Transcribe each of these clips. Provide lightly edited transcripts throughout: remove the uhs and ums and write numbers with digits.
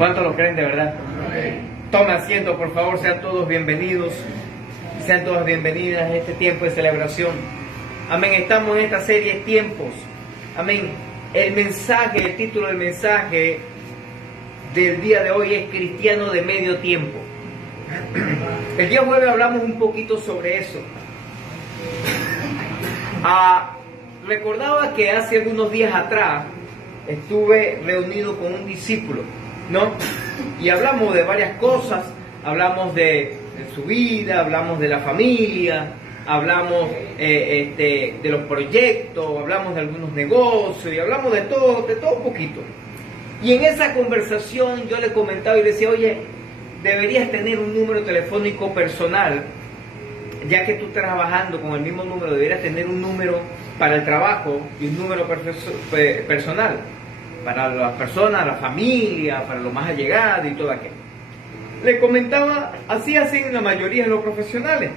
¿Cuántos lo creen de verdad? Toma asiento, por favor, sean todos bienvenidos, sean todas bienvenidas a este tiempo de celebración. Amén, estamos en esta serie Tiempos. Amén, el título del mensaje del día de hoy es Cristiano de Medio Tiempo. El día jueves hablamos un poquito sobre eso. Recordaba que hace algunos días atrás estuve reunido con un discípulo, ¿no? Y hablamos de varias cosas, hablamos de su vida, hablamos de la familia, hablamos de los proyectos, hablamos de algunos negocios y hablamos de todo un poquito. Y en esa conversación yo le comentaba y le decía, oye, deberías tener un número telefónico personal, ya que tú estás trabajando con el mismo número, deberías tener un número para el trabajo y un número personal, para las personas, la familia, para los más allegados y todo aquello. Le comentaba, así hacen la mayoría de los profesionales.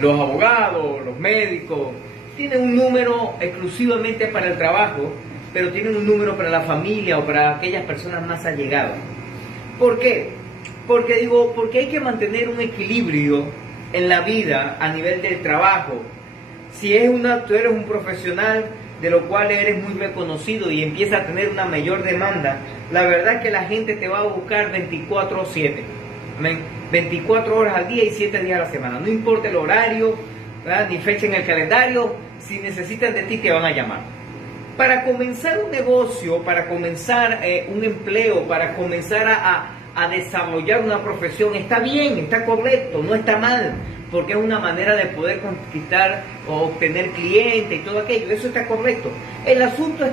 Los abogados, los médicos, tienen un número exclusivamente para el trabajo, pero tienen un número para la familia o para aquellas personas más allegadas. ¿Por qué? Porque hay que mantener un equilibrio en la vida a nivel del trabajo. Si tú eres un profesional de lo cual eres muy reconocido y empieza a tener una mayor demanda, la verdad es que la gente te va a buscar 24/7, 24 horas al día y 7 días a la semana, no importa el horario, ¿verdad? Ni fecha en el calendario, si necesitan de ti te van a llamar. Para comenzar un negocio, para comenzar un empleo, para comenzar a desarrollar una profesión, está bien, está correcto, no está mal, porque es una manera de poder conquistar o obtener clientes y todo aquello, eso está correcto. El asunto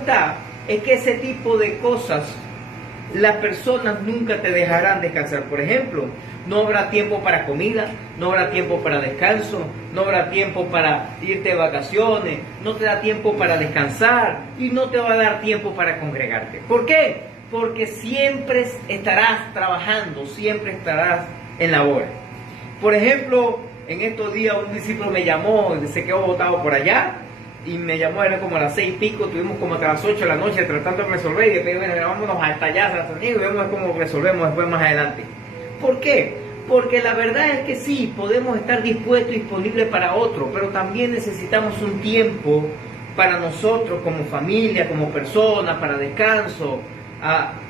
es que ese tipo de cosas, las personas nunca te dejarán descansar. Por ejemplo, no habrá tiempo para comida, no habrá tiempo para descanso, no habrá tiempo para irte de vacaciones, no te da tiempo para descansar y no te va a dar tiempo para congregarte. ¿Por qué? Porque siempre estarás trabajando, siempre estarás en labor. Por ejemplo, en estos días un discípulo me llamó, se quedó botado por allá, y me llamó, era como a las 6:00, tuvimos como hasta las 8 de la noche tratando de resolver, y después, bueno, vámonos hasta allá, hasta San Diego, y vemos cómo resolvemos después más adelante. ¿Por qué? Porque la verdad es que sí, podemos estar dispuestos y disponibles para otro, pero también necesitamos un tiempo para nosotros como familia, como personas, para descanso.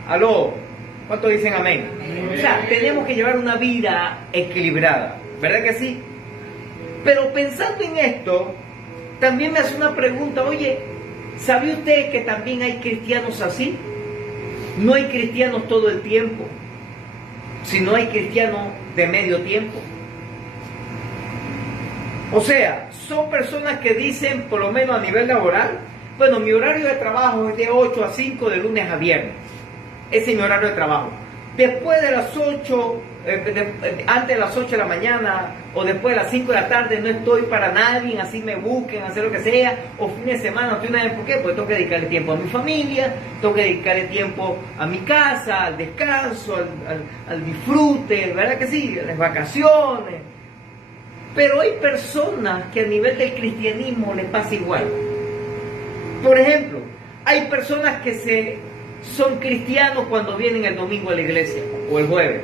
¿Aló? ¿Cuántos dicen amén? O sea, tenemos que llevar una vida equilibrada, ¿verdad que sí? Pero pensando en esto, también me hace una pregunta, oye, ¿sabe usted que también hay cristianos así? No hay cristianos todo el tiempo, sino hay cristianos de medio tiempo. O sea, son personas que dicen, por lo menos a nivel laboral, bueno, mi horario de trabajo es de 8 a 5 de lunes a viernes. Ese es mi horario de trabajo. Después de las 8, antes de las 8 de la mañana o después de las 5 de la tarde no estoy para nadie, así me busquen, hacer lo que sea, o fin de semana no estoy nadie. ¿Por qué? Pues tengo que dedicarle tiempo a mi familia, tengo que dedicarle tiempo a mi casa, al descanso, al disfrute, ¿verdad que sí? A las vacaciones. Pero hay personas que a nivel del cristianismo les pasa igual. Por ejemplo, hay personas que son cristianos cuando vienen el domingo a la iglesia, o el jueves,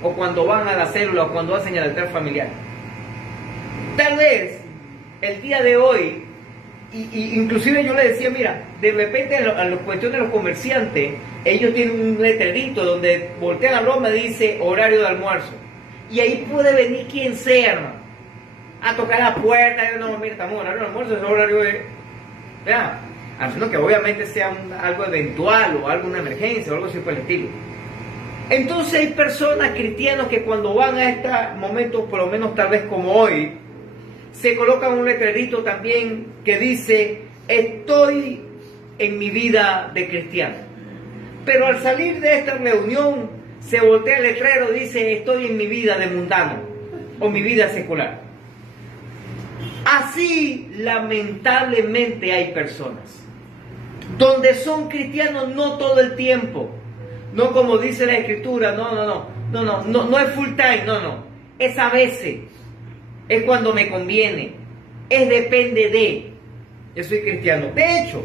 o cuando van a la célula, o cuando hacen el altar familiar. Tal vez el día de hoy, inclusive yo le decía, mira, de repente a la cuestión de los comerciantes, ellos tienen un letrerito donde voltean la broma y dice horario de almuerzo. Y ahí puede venir quien sea, hermano, a tocar la puerta. Y no, mira, estamos en horario de almuerzo, es horario de... Vean, sino que obviamente sea algo eventual o alguna emergencia o algo así por el estilo. Entonces hay personas, cristianos, que cuando van a estos momentos, por lo menos tal vez como hoy, se colocan un letrerito también que dice, estoy en mi vida de cristiano. Pero al salir de esta reunión, se voltea el letrero y dice, estoy en mi vida de mundano o mi vida secular. Así, lamentablemente, hay personas donde son cristianos no todo el tiempo, no como dice la escritura, no es full time, es a veces, es cuando me conviene, es depende de. Yo soy cristiano. De hecho,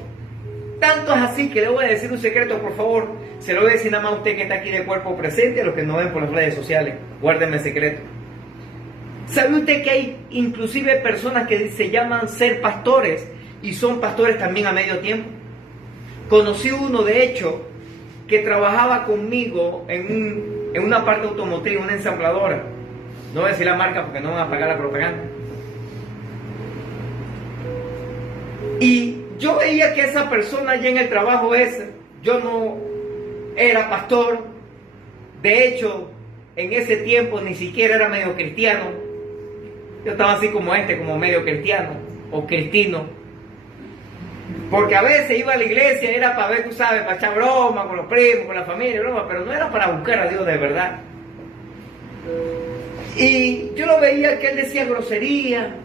Tanto es así que le voy a decir un secreto, por favor. Se lo voy a decir nada más a usted que está aquí de cuerpo presente, a los que nos ven por las redes sociales. Guárdeme el secreto. ¿Sabe usted que hay inclusive personas que se llaman ser pastores y son pastores también a medio tiempo? Conocí uno, de hecho, que trabajaba conmigo en una parte automotriz, una ensambladora. No voy a decir la marca porque no van a pagar la propaganda. Y yo veía que esa persona allá en el trabajo ese, yo no era pastor. De hecho, en ese tiempo ni siquiera era medio cristiano. Yo estaba así como como medio cristiano o cristino. Porque a veces iba a la iglesia, era para ver, tú sabes, para echar broma con los primos, con la familia, broma, pero no era para buscar a Dios de verdad. Y yo lo veía que él decía grosería,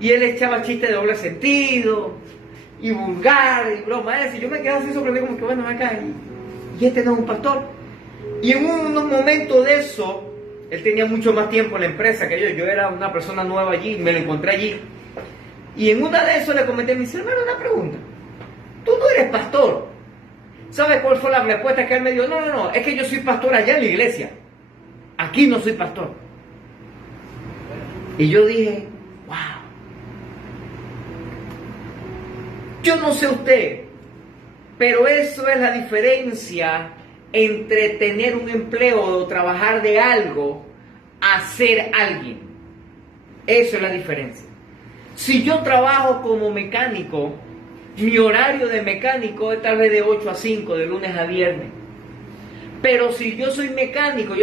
y él echaba chistes de doble sentido, y vulgar, y broma ese. Y yo me quedaba así sorprendido, como que bueno, acá, y este no es un pastor. Y en un momento de eso, él tenía mucho más tiempo en la empresa que yo era una persona nueva allí, me lo encontré allí. Y en una de esos le comenté, me dice, hermano, una pregunta. Tú no eres pastor. ¿Sabes cuál fue la respuesta que él me dio? No, es que yo soy pastor allá en la iglesia. Aquí no soy pastor. Y yo dije, wow. Yo no sé usted, pero eso es la diferencia entre tener un empleo o trabajar de algo a ser alguien. Eso es la diferencia. Si yo trabajo como mecánico, mi horario de mecánico es tal vez de 8 a 5, de lunes a viernes. Pero si yo soy mecánico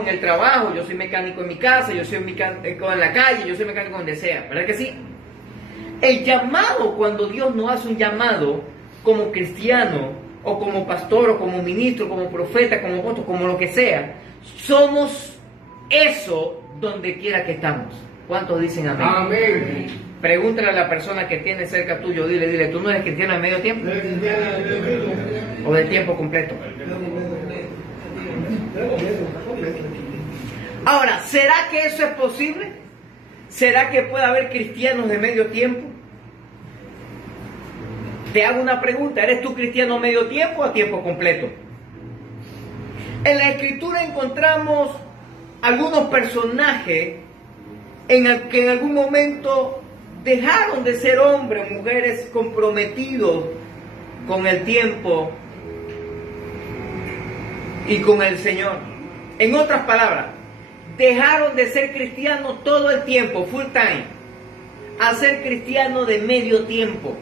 en el trabajo, yo soy mecánico en mi casa, yo soy mecánico en la calle, yo soy mecánico donde sea, ¿verdad que sí? El llamado, cuando Dios nos hace un llamado como cristiano, o como pastor, o como ministro, como profeta, como apóstol, como lo que sea, somos eso donde quiera que estamos. ¿Cuántos dicen amén? Amén. Pregúntale a la persona que tiene cerca tuyo, dile, ¿tú no eres cristiano de medio tiempo? ¿O de tiempo completo? Ahora, ¿será que eso es posible? ¿Será que puede haber cristianos de medio tiempo? Te hago una pregunta, ¿eres tú cristiano a medio tiempo o a tiempo completo? En la Escritura encontramos algunos personajes que en algún momento dejaron de ser hombres, mujeres comprometidos con el tiempo y con el Señor. En otras palabras, dejaron de ser cristianos todo el tiempo, full time, a ser cristianos de medio tiempo,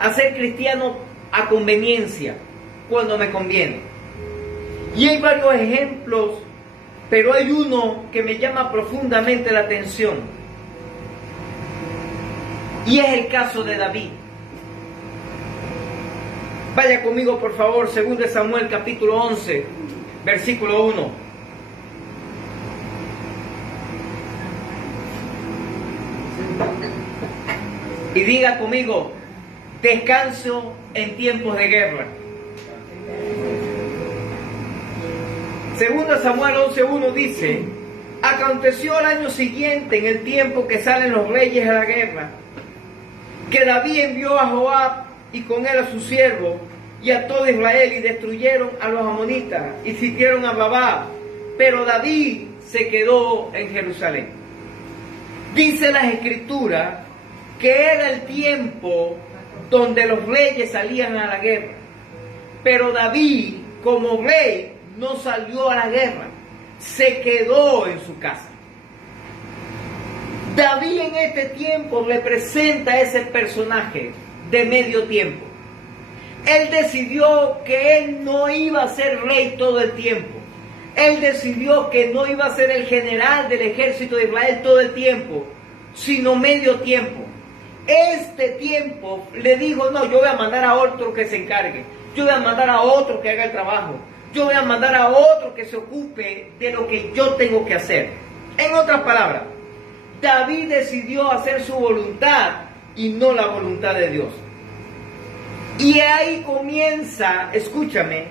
a ser cristianos a conveniencia, cuando me conviene. Y hay varios ejemplos, pero hay uno que me llama profundamente la atención. Y es el caso de David. Vaya conmigo, por favor, 2 Samuel capítulo 11, versículo 1. Y diga conmigo, descanso en tiempos de guerra. 2 Samuel 11:1 dice, aconteció al año siguiente, en el tiempo que salen los reyes a la guerra, que David envió a Joab y con él a su siervo y a todo Israel, y destruyeron a los amonitas y sitiaron a Rabá, pero David se quedó en Jerusalén. Dice las Escrituras que era el tiempo donde los reyes salían a la guerra, pero David como rey no salió a la guerra, se quedó en su casa. David en este tiempo representa ese personaje de medio tiempo. Él decidió que él no iba a ser rey todo el tiempo. Él decidió que no iba a ser el general del ejército de Israel todo el tiempo, sino medio tiempo. Este tiempo le dijo, no, yo voy a mandar a otro que se encargue. Yo voy a mandar a otro que haga el trabajo. Yo voy a mandar a otro que se ocupe de lo que yo tengo que hacer. En otras palabras, David decidió hacer su voluntad y no la voluntad de Dios. Y ahí comienza, escúchame,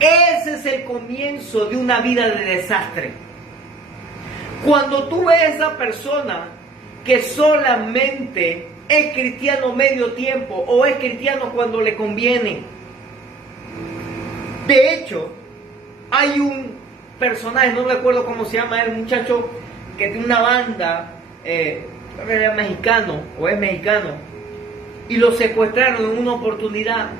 ese es el comienzo de una vida de desastre. Cuando tú ves a esa persona que solamente es cristiano medio tiempo o es cristiano cuando le conviene. De hecho, hay un personaje, no recuerdo cómo se llama, el muchacho que tiene una banda, era mexicano o es mexicano, y lo secuestraron en una oportunidad.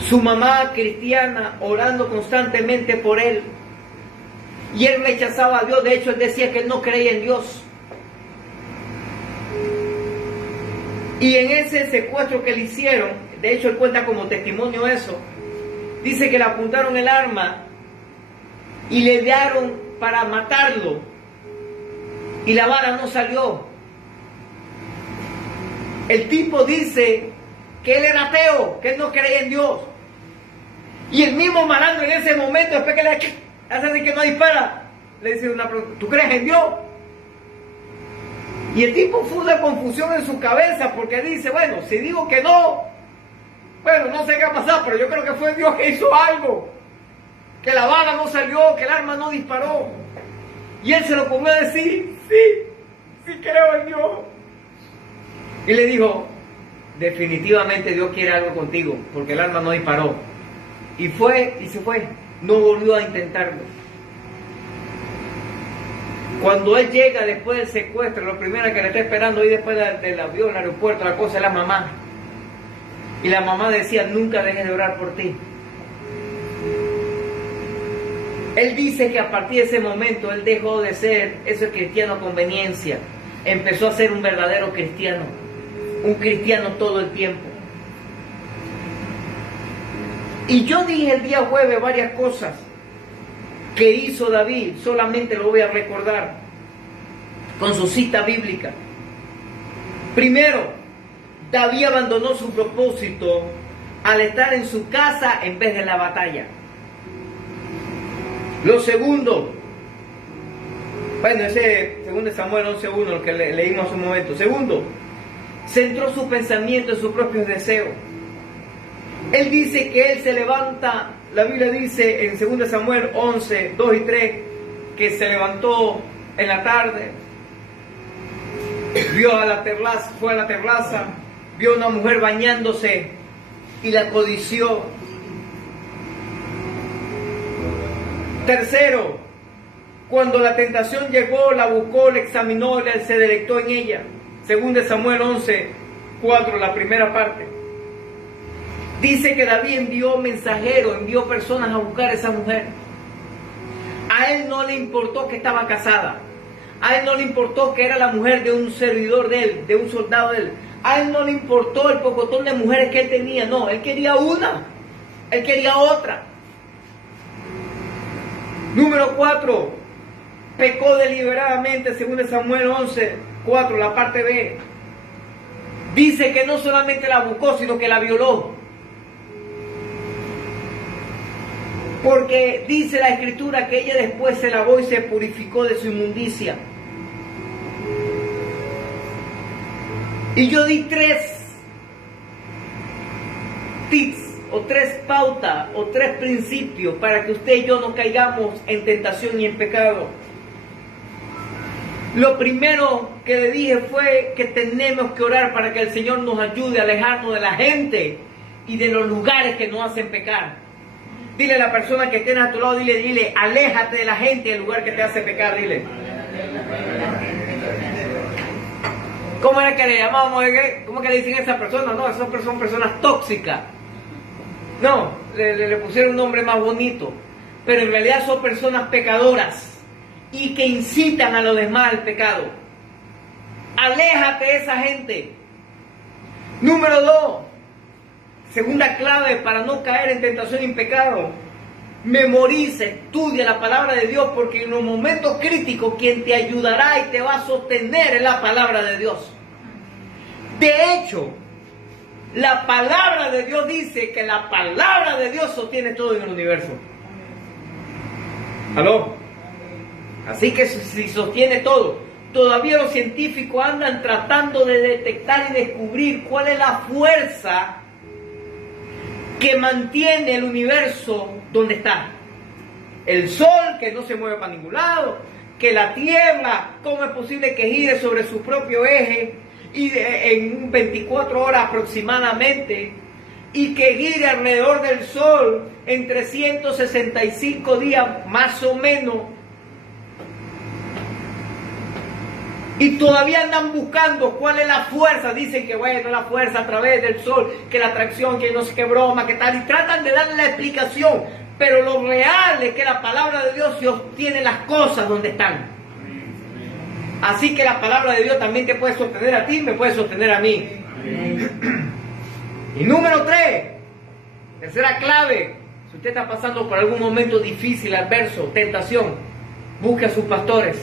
Su mamá cristiana orando constantemente por él, y él rechazaba a Dios. De hecho, él decía que él no creía en Dios. Y en ese secuestro que le hicieron, de hecho él cuenta como testimonio eso, dice que le apuntaron el arma y le dieron para matarlo, y la bala no salió. El tipo dice que él era ateo, que él no creía en Dios. Y el mismo malandro en ese momento, después que le hace que no dispara, le dice una pregunta: ¿tú crees en Dios? Y el tipo fue una confusión en su cabeza, porque dice: bueno, si digo que no, bueno, no sé qué ha pasado, pero yo creo que fue Dios que hizo algo, que la bala no salió, que el arma no disparó. Y él se lo comió a decir: sí creo en Dios. Y le dijo: definitivamente Dios quiere algo contigo, porque el arma no disparó. Y fue y se fue, no volvió a intentarlo. Cuando él llega después del secuestro, lo primero que le está esperando ahí después del avión, el aeropuerto, la cosa es la mamá. Y la mamá decía: nunca dejes de orar por ti. Él dice que a partir de ese momento él dejó de ser ese cristiano a conveniencia. Empezó a ser un verdadero cristiano. Un cristiano todo el tiempo. Y yo dije el día jueves varias cosas que hizo David. Solamente lo voy a recordar con su cita bíblica. Primero, David abandonó su propósito al estar en su casa en vez de la batalla. Lo segundo, bueno, ese 2 Samuel 11:1, lo que leímos hace un momento. Segundo, centró su pensamiento en sus propios deseos. Él dice que él se levanta, la Biblia dice en 2 Samuel 11:2 y 3, que se levantó en la tarde, vio a la terraza, fue a la terraza, vio a una mujer bañándose y la codició. Tercero, cuando la tentación llegó, la buscó, la examinó y se deleitó en ella. 2 Samuel 11:4, la primera parte. Dice que David envió mensajeros, envió personas a buscar a esa mujer. A él no le importó que estaba casada. A él no le importó que era la mujer de un servidor de él, de un soldado de él. A él no le importó el pocotón de mujeres que él tenía. No, él quería una. Él quería otra. Número 4. Pecó deliberadamente, 2 Samuel 11:4, la parte B. Dice que no solamente la buscó, sino que la violó. Porque dice la Escritura que ella después se lavó y se purificó de su inmundicia. Y yo di 3 tips, o 3 pautas, o 3 principios para que usted y yo no caigamos en tentación y en pecado. Lo primero que le dije fue que tenemos que orar para que el Señor nos ayude a alejarnos de la gente y de los lugares que nos hacen pecar. Dile a la persona que tienes a tu lado, dile, aléjate de la gente y del lugar que te hace pecar, dile. ¿Cómo era que le llamamos? ¿Cómo que le dicen a esa persona? No, esas son personas tóxicas. No, le pusieron un nombre más bonito. Pero en realidad son personas pecadoras y que incitan a los demás al pecado. Aléjate de esa gente. Número 2. Segunda clave para no caer en tentación y en pecado: memoriza, estudia la palabra de Dios, porque en los momentos críticos quien te ayudará y te va a sostener es la palabra de Dios. De hecho, la palabra de Dios dice que la palabra de Dios sostiene todo en el universo. ¿Aló? Así que si sostiene todo, todavía los científicos andan tratando de detectar y descubrir cuál es la fuerza que mantiene el universo donde está. El sol, que no se mueve para ningún lado, que la Tierra, ¿cómo es posible que gire sobre su propio eje y en 24 horas aproximadamente, y que gire alrededor del Sol en 365 días más o menos? Y todavía andan buscando cuál es la fuerza. Dicen que bueno, la fuerza a través del Sol, que la atracción, que no sé qué broma, que tal. Y tratan de darle la explicación. Pero lo real es que la palabra de Dios sostiene las cosas donde están. Así que la palabra de Dios también te puede sostener a ti, me puede sostener a mí. Y número 3, tercera clave. Si usted está pasando por algún momento difícil, adverso, tentación, busque a sus pastores.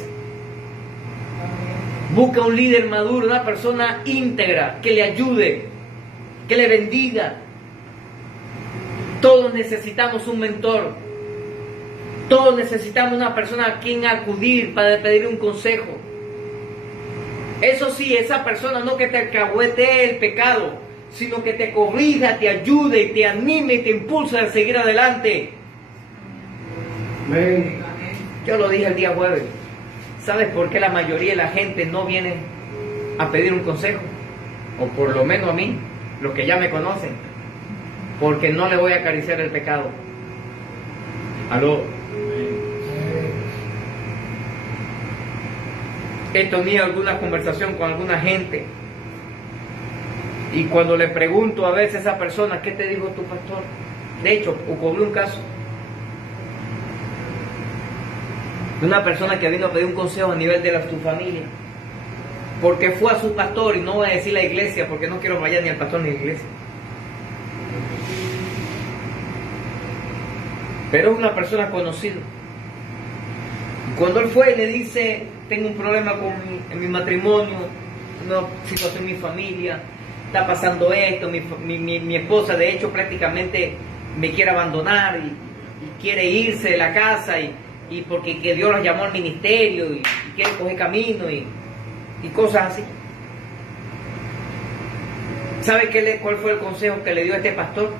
Busca un líder maduro, una persona íntegra, que le ayude, que le bendiga. Todos necesitamos un mentor. Todos necesitamos una persona a quien acudir para pedir un consejo. Eso sí, esa persona no que te alcahuetee el pecado, sino que te corrija, te ayude, te anime y te impulsa a seguir adelante. Yo lo dije el día jueves. ¿Sabes por qué la mayoría de la gente no viene a pedir un consejo? O por lo menos a mí, los que ya me conocen. Porque no le voy a acariciar el pecado. ¿Aló? He tenido alguna conversación con alguna gente. Y cuando le pregunto a veces a esa persona, ¿qué te dijo tu pastor? De hecho, ocurrió un caso de una persona que vino a pedir un consejo a nivel de tu familia, porque fue a su pastor, y no voy a decir la iglesia porque no quiero fallar ni al pastor ni a la iglesia, pero es una persona conocida. Y cuando él fue, le dice: tengo un problema en mi matrimonio, una situación en mi familia, está pasando esto, mi esposa de hecho prácticamente me quiere abandonar y quiere irse de la casa, y porque que Dios los llamó al ministerio y quiere coger camino y cosas así. ¿Sabe cuál fue el consejo que le dio este pastor?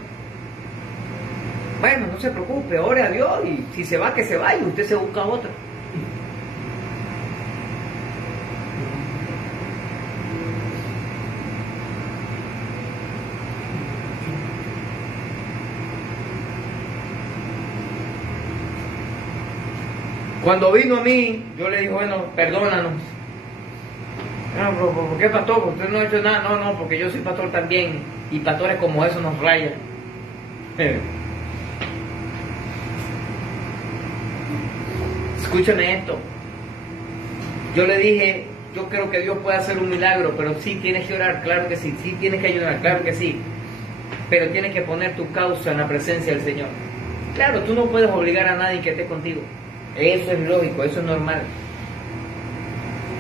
Bueno, no se preocupe, ore a Dios, y si se va, que se vaya, usted se busca otro. Cuando vino a mí, yo le dije: bueno, perdónanos. No, ¿por qué, pastor? Porque usted no ha hecho nada. No, porque yo soy pastor también, y pastores como eso nos rayan. Escúchame esto. Yo le dije: yo creo que Dios puede hacer un milagro, pero sí tienes que orar, claro que sí. Sí tienes que ayudar, claro que sí. Pero tienes que poner tu causa en la presencia del Señor. Claro, tú no puedes obligar a nadie que esté contigo. Eso es lógico, eso es normal.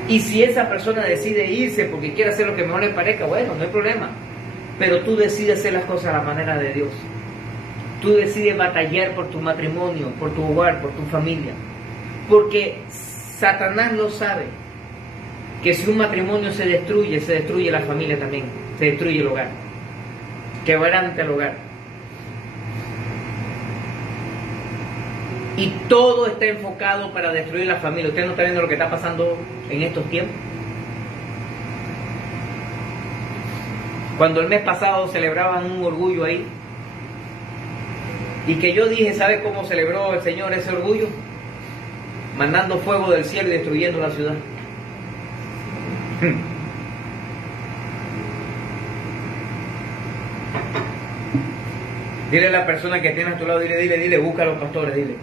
Y si esa persona decide irse porque quiere hacer lo que mejor le parezca, bueno, no hay problema. Pero tú decides hacer las cosas a la manera de Dios. Tú decides batallar por tu matrimonio, por tu hogar, por tu familia. Porque Satanás lo sabe, que si un matrimonio se destruye la familia también, se destruye el hogar, quebranta el hogar. Y todo está enfocado para destruir la familia. Usted no está viendo lo que está pasando en estos tiempos. Cuando el mes pasado celebraban un orgullo ahí, y que yo dije: ¿sabe cómo celebró el Señor ese orgullo? Mandando fuego del cielo y destruyendo la ciudad. Dile a la persona que tiene a tu lado, dile, busca a los pastores, dile.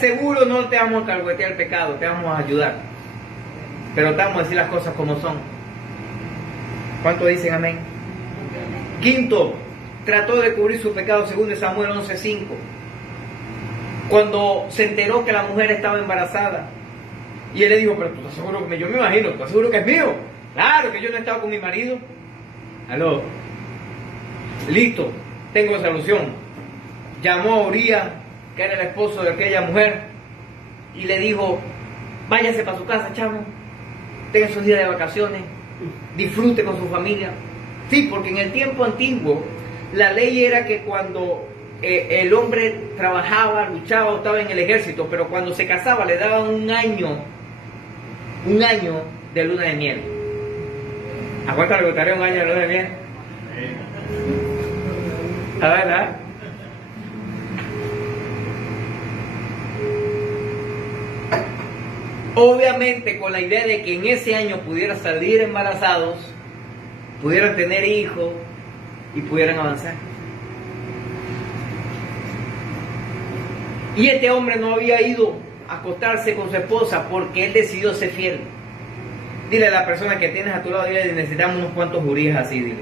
Seguro no te vamos a carguetear el pecado, te vamos a ayudar, pero te vamos a decir las cosas como son. ¿Cuánto dicen amén? Quinto, trató de cubrir su pecado según Samuel 11:5. Cuando se enteró que la mujer estaba embarazada, y él le dijo: pero tú estás seguro que yo me imagino, ¿estás seguro que es mío? Claro que yo no he estado con mi marido. Aló. Listo, tengo solución. Llamó a Urías, que era el esposo de aquella mujer, y le dijo: váyase para su casa, chamo, tenga sus días de vacaciones, disfrute con su familia. Sí, porque en el tiempo antiguo la ley era que cuando el hombre trabajaba, luchaba, estaba en el ejército, pero cuando se casaba le daban un año de luna de miel. ¿A cuánto le gustaría un año de luna de miel? ¿A verdad? Obviamente con la idea de que en ese año pudieran salir embarazados, pudieran tener hijos y pudieran avanzar. Y este hombre no había ido a acostarse con su esposa porque él decidió ser fiel. Dile a la persona que tienes a tu lado, dile, necesitamos unos cuantos juríes así, dile.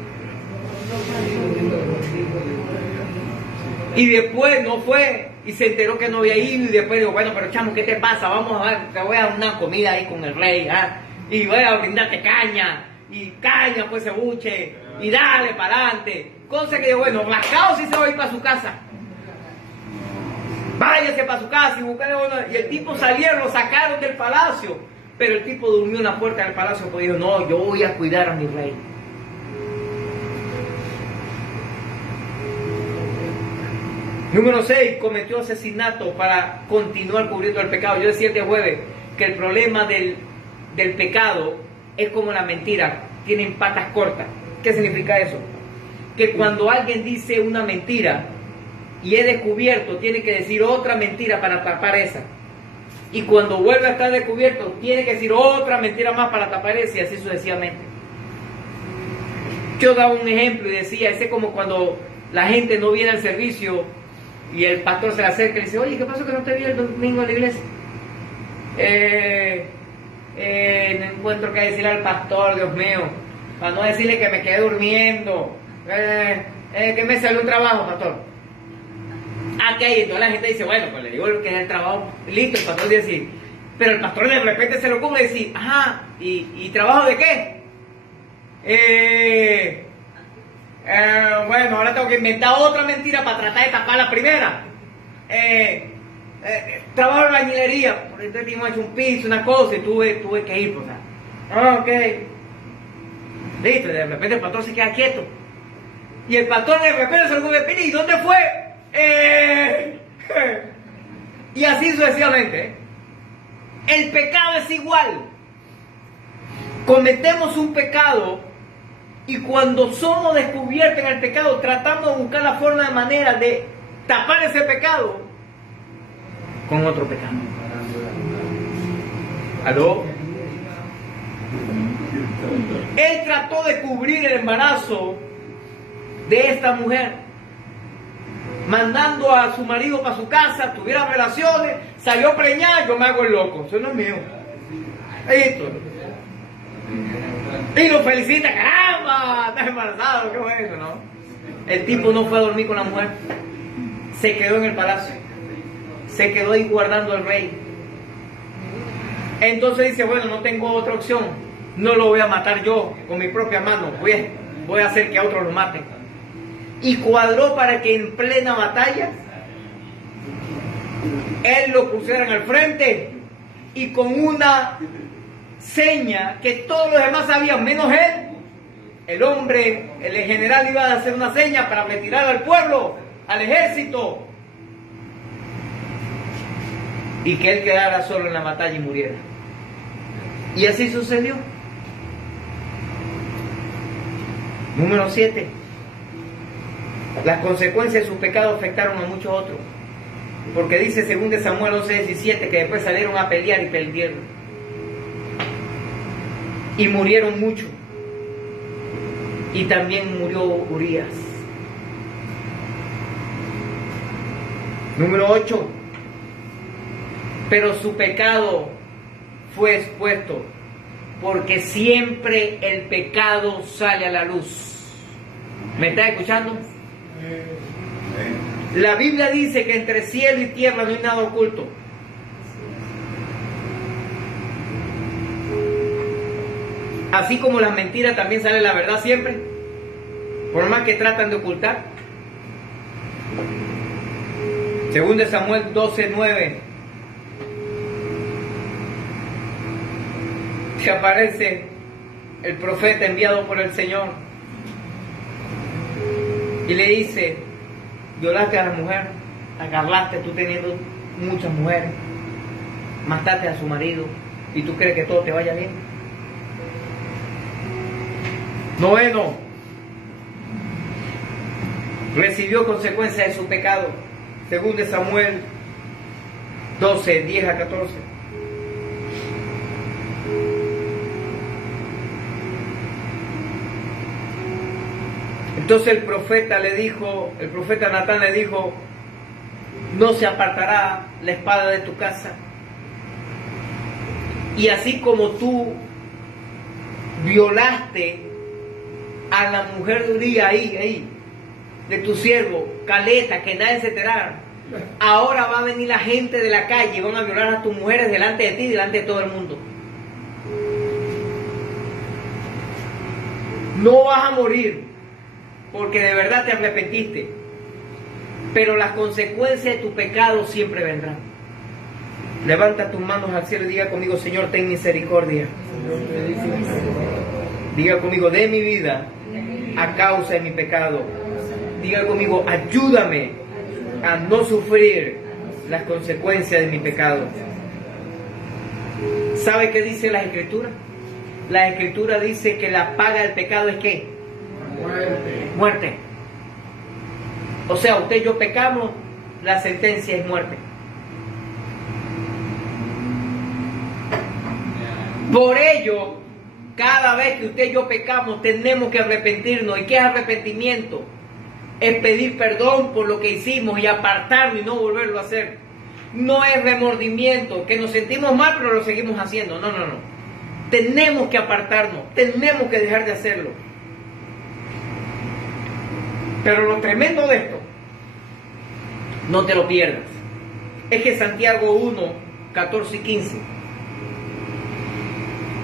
Y después no fue y se enteró que no había ido y después dijo, bueno, pero chamo, ¿qué te pasa? Vamos a ver, te voy a dar una comida ahí con el rey, y voy a brindarte caña, y caña pues cebuche, y dale para adelante. Cosa que dijo, bueno, rascado sí se va a ir para su casa. Váyase para su casa y buscarle uno. Y el tipo salieron, lo sacaron del palacio, pero el tipo durmió en la puerta del palacio porque dijo, no, yo voy a cuidar a mi rey. Número 6, cometió asesinato para continuar cubriendo el pecado. Yo decía este jueves que el problema del pecado es como la mentira, tienen patas cortas. ¿Qué significa eso? Que cuando alguien dice una mentira y es descubierto, tiene que decir otra mentira para tapar esa. Y cuando vuelve a estar descubierto, tiene que decir otra mentira más para tapar esa, y así sucesivamente. Yo daba un ejemplo y decía, ese es como cuando la gente no viene al servicio y el pastor se le acerca y le dice, oye, ¿qué pasó que no te vi el domingo en la iglesia? No encuentro qué decirle al pastor, Dios mío, para no decirle que me quedé durmiendo, que me salió un trabajo, pastor. Aquí y toda la gente dice, bueno, pues le digo lo que es el trabajo, listo, el pastor dice, pero el pastor de repente se lo ocurre y dice, ajá, ¿y trabajo de qué? Bueno, ahora tengo que inventar otra mentira para tratar de tapar la primera. Trabajo en la albañilería, por eso hemos hecho un piso, una cosa, y tuve que ir, pues, ok, listo, de repente el pastor se queda quieto, y el pastor de repente se lo ocurre, mire, ¿y dónde fue? Y así sucesivamente. El pecado es igual. Cometemos un pecado y cuando somos descubiertos en el pecado tratamos de buscar la forma de manera de tapar ese pecado con otro pecado. ¿Aló? Él trató de cubrir el embarazo de esta mujer mandando a su marido para su casa, tuvieron relaciones, salió preñada, yo me hago el loco, eso no es mío. Esto. Y lo felicita, caramba, estás embarazado, qué bueno, ¿no? El tipo no fue a dormir con la mujer, se quedó en el palacio, se quedó ahí guardando al rey. Entonces dice, bueno, no tengo otra opción, no lo voy a matar yo con mi propia mano, voy a hacer que a otros lo maten. Y cuadró para que en plena batalla él lo pusieran al frente y con una seña que todos los demás sabían menos él, el hombre, el general iba a hacer una seña para retirar al pueblo, al ejército, y que él quedara solo en la batalla y muriera. Y así sucedió. Número 7. Las consecuencias de sus pecados afectaron a muchos otros. Porque dice 2 Samuel 11:17 que después salieron a pelear y perdieron. Y murieron muchos. Y también murió Urías. Número 8. Pero su pecado fue expuesto, porque siempre el pecado sale a la luz. ¿Me está escuchando? La Biblia dice que entre cielo y tierra no hay nada oculto. Así como las mentiras también sale la verdad siempre, por más que tratan de ocultar. 2 Samuel 12:9 que aparece el profeta enviado por el Señor y le dice: violaste a la mujer, agarraste tú teniendo muchas mujeres, mataste a su marido y tú crees que todo te vaya bien. Noveno, recibió consecuencias de su pecado. Según de Samuel 12, 10 a 14. Entonces el profeta Natán le dijo, no se apartará la espada de tu casa. Y así como tú violaste a la mujer de Uría ahí, de tu siervo, caleta, que nadie se enterara, ahora va a venir la gente de la calle y van a violar a tus mujeres delante de ti, delante de todo el mundo. No vas a morir, porque de verdad te arrepentiste, pero las consecuencias de tu pecado siempre vendrán. Levanta tus manos al cielo y diga conmigo, Señor, ten misericordia. Diga conmigo, de mi vida a causa de mi pecado. Diga conmigo, ayúdame a no sufrir las consecuencias de mi pecado. ¿Sabe qué dice la Escritura? La Escritura dice que la paga del pecado es ¿qué? Muerte. O sea, usted y yo pecamos, la sentencia es muerte. Por ello, cada vez que usted y yo pecamos, tenemos que arrepentirnos. ¿Y qué es arrepentimiento? Es pedir perdón por lo que hicimos y apartarnos y no volverlo a hacer. No es remordimiento, que nos sentimos mal pero lo seguimos haciendo. No. Tenemos que apartarnos, tenemos que dejar de hacerlo. Pero lo tremendo de esto, no te lo pierdas, es que Santiago 1, 14 y 15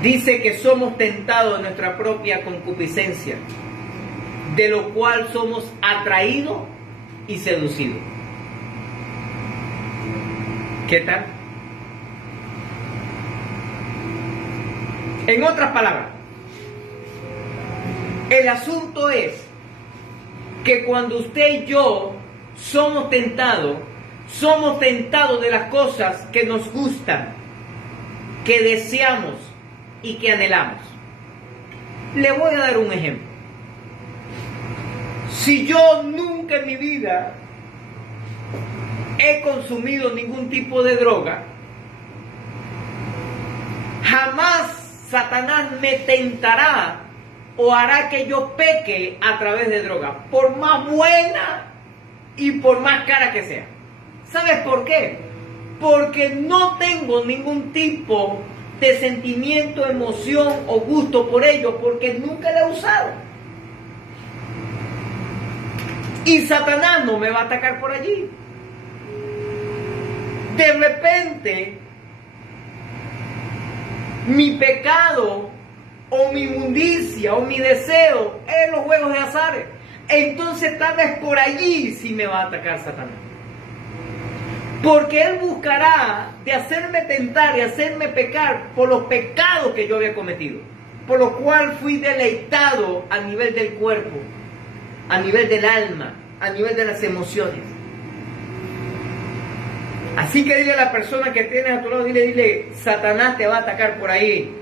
dice que somos tentados en nuestra propia concupiscencia, de lo cual somos atraídos y seducidos. ¿Qué tal? En otras palabras, el asunto es que cuando usted y yo somos tentados de las cosas que nos gustan, que deseamos y que anhelamos. Le voy a dar un ejemplo. Si yo nunca en mi vida he consumido ningún tipo de droga, jamás Satanás me tentará o hará que yo peque a través de droga, por más buena y por más cara que sea. ¿Sabes por qué? Porque no tengo ningún tipo de sentimiento, emoción o gusto por ello, porque nunca la he usado. Y Satanás no me va a atacar por allí. De repente, mi pecado o mi inmundicia o mi deseo es los juegos de azar. Entonces tal vez por allí sí me va a atacar Satanás. Porque él buscará de hacerme tentar y hacerme pecar por los pecados que yo había cometido, por lo cual fui deleitado a nivel del cuerpo, a nivel del alma, a nivel de las emociones. Así que dile a la persona que tienes a tu lado, dile, Satanás te va a atacar por ahí.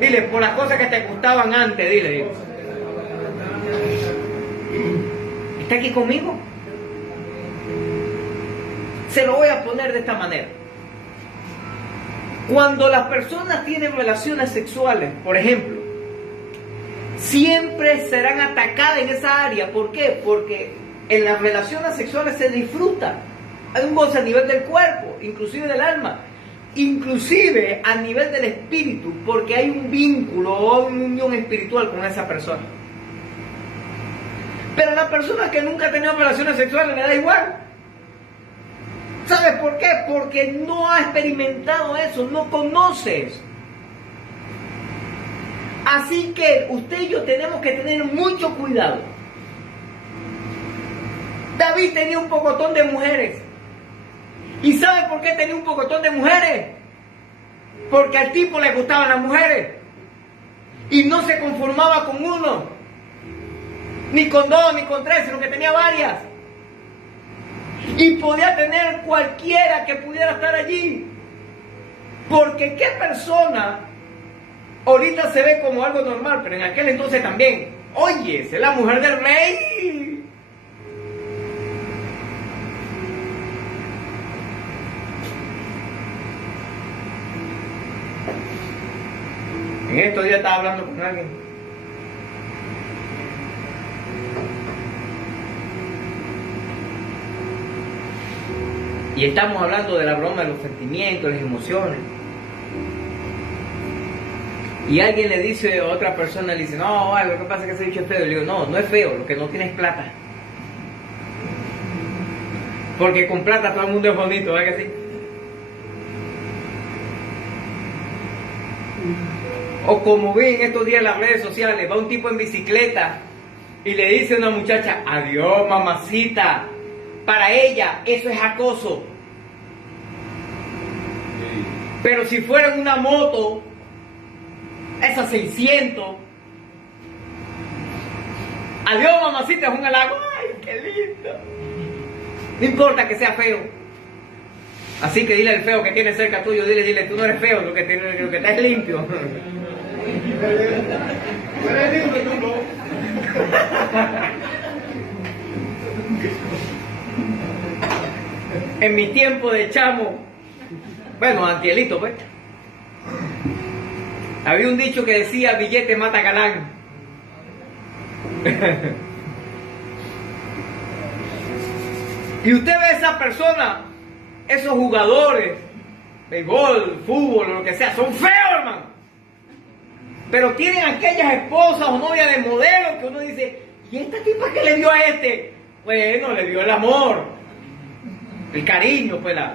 Dile, por las cosas que te gustaban antes, dile. ¿Está aquí conmigo? Se lo voy a poner de esta manera. Cuando las personas tienen relaciones sexuales, por ejemplo, siempre serán atacadas en esa área. ¿Por qué? Porque en las relaciones sexuales se disfruta. Hay un goce a nivel del cuerpo, inclusive del alma, inclusive a nivel del espíritu, porque hay un vínculo o una unión espiritual con esa persona. Pero a la persona que nunca ha tenido relaciones sexuales le da igual. ¿Sabes por qué? Porque no ha experimentado eso, no conoce eso. Así que usted y yo tenemos que tener mucho cuidado. David tenía un pocotón de mujeres. ¿Y sabe por qué tenía un pocotón de mujeres? Porque al tipo le gustaban las mujeres. Y no se conformaba con uno, ni con dos, ni con tres, sino que tenía varias. Y podía tener cualquiera que pudiera estar allí. Porque qué persona ahorita se ve como algo normal, pero en aquel entonces también. Oye, es la mujer del rey. En estos días estaba hablando con alguien. Y estamos hablando de la broma de los sentimientos, las emociones. Y alguien le dice a otra persona, le dice, no, lo que pasa es que ese bicho es feo. Y le digo, no, no es feo, lo que no tiene es plata. Porque con plata todo el mundo es bonito, ¿verdad que sí? O como vi en estos días en las redes sociales, va un tipo en bicicleta y le dice a una muchacha, adiós mamacita. Para ella eso es acoso. Pero si fuera en una moto, esa 600, adiós mamacita, es un halago. Ay, qué lindo. No importa que sea feo. Así que dile al feo que tiene cerca tuyo, dile, tú no eres feo, lo que está es limpio. En mi tiempo de chamo, bueno, antielito, pues, había un dicho que decía, billete mata galán. Y usted ve a esa persona, esos jugadores, béisbol, fútbol, lo que sea, son feos, hermano. Pero tienen aquellas esposas o novias de modelo que uno dice, ¿y esta tipa qué le dio a este? Bueno, le dio el amor, el cariño, pues la...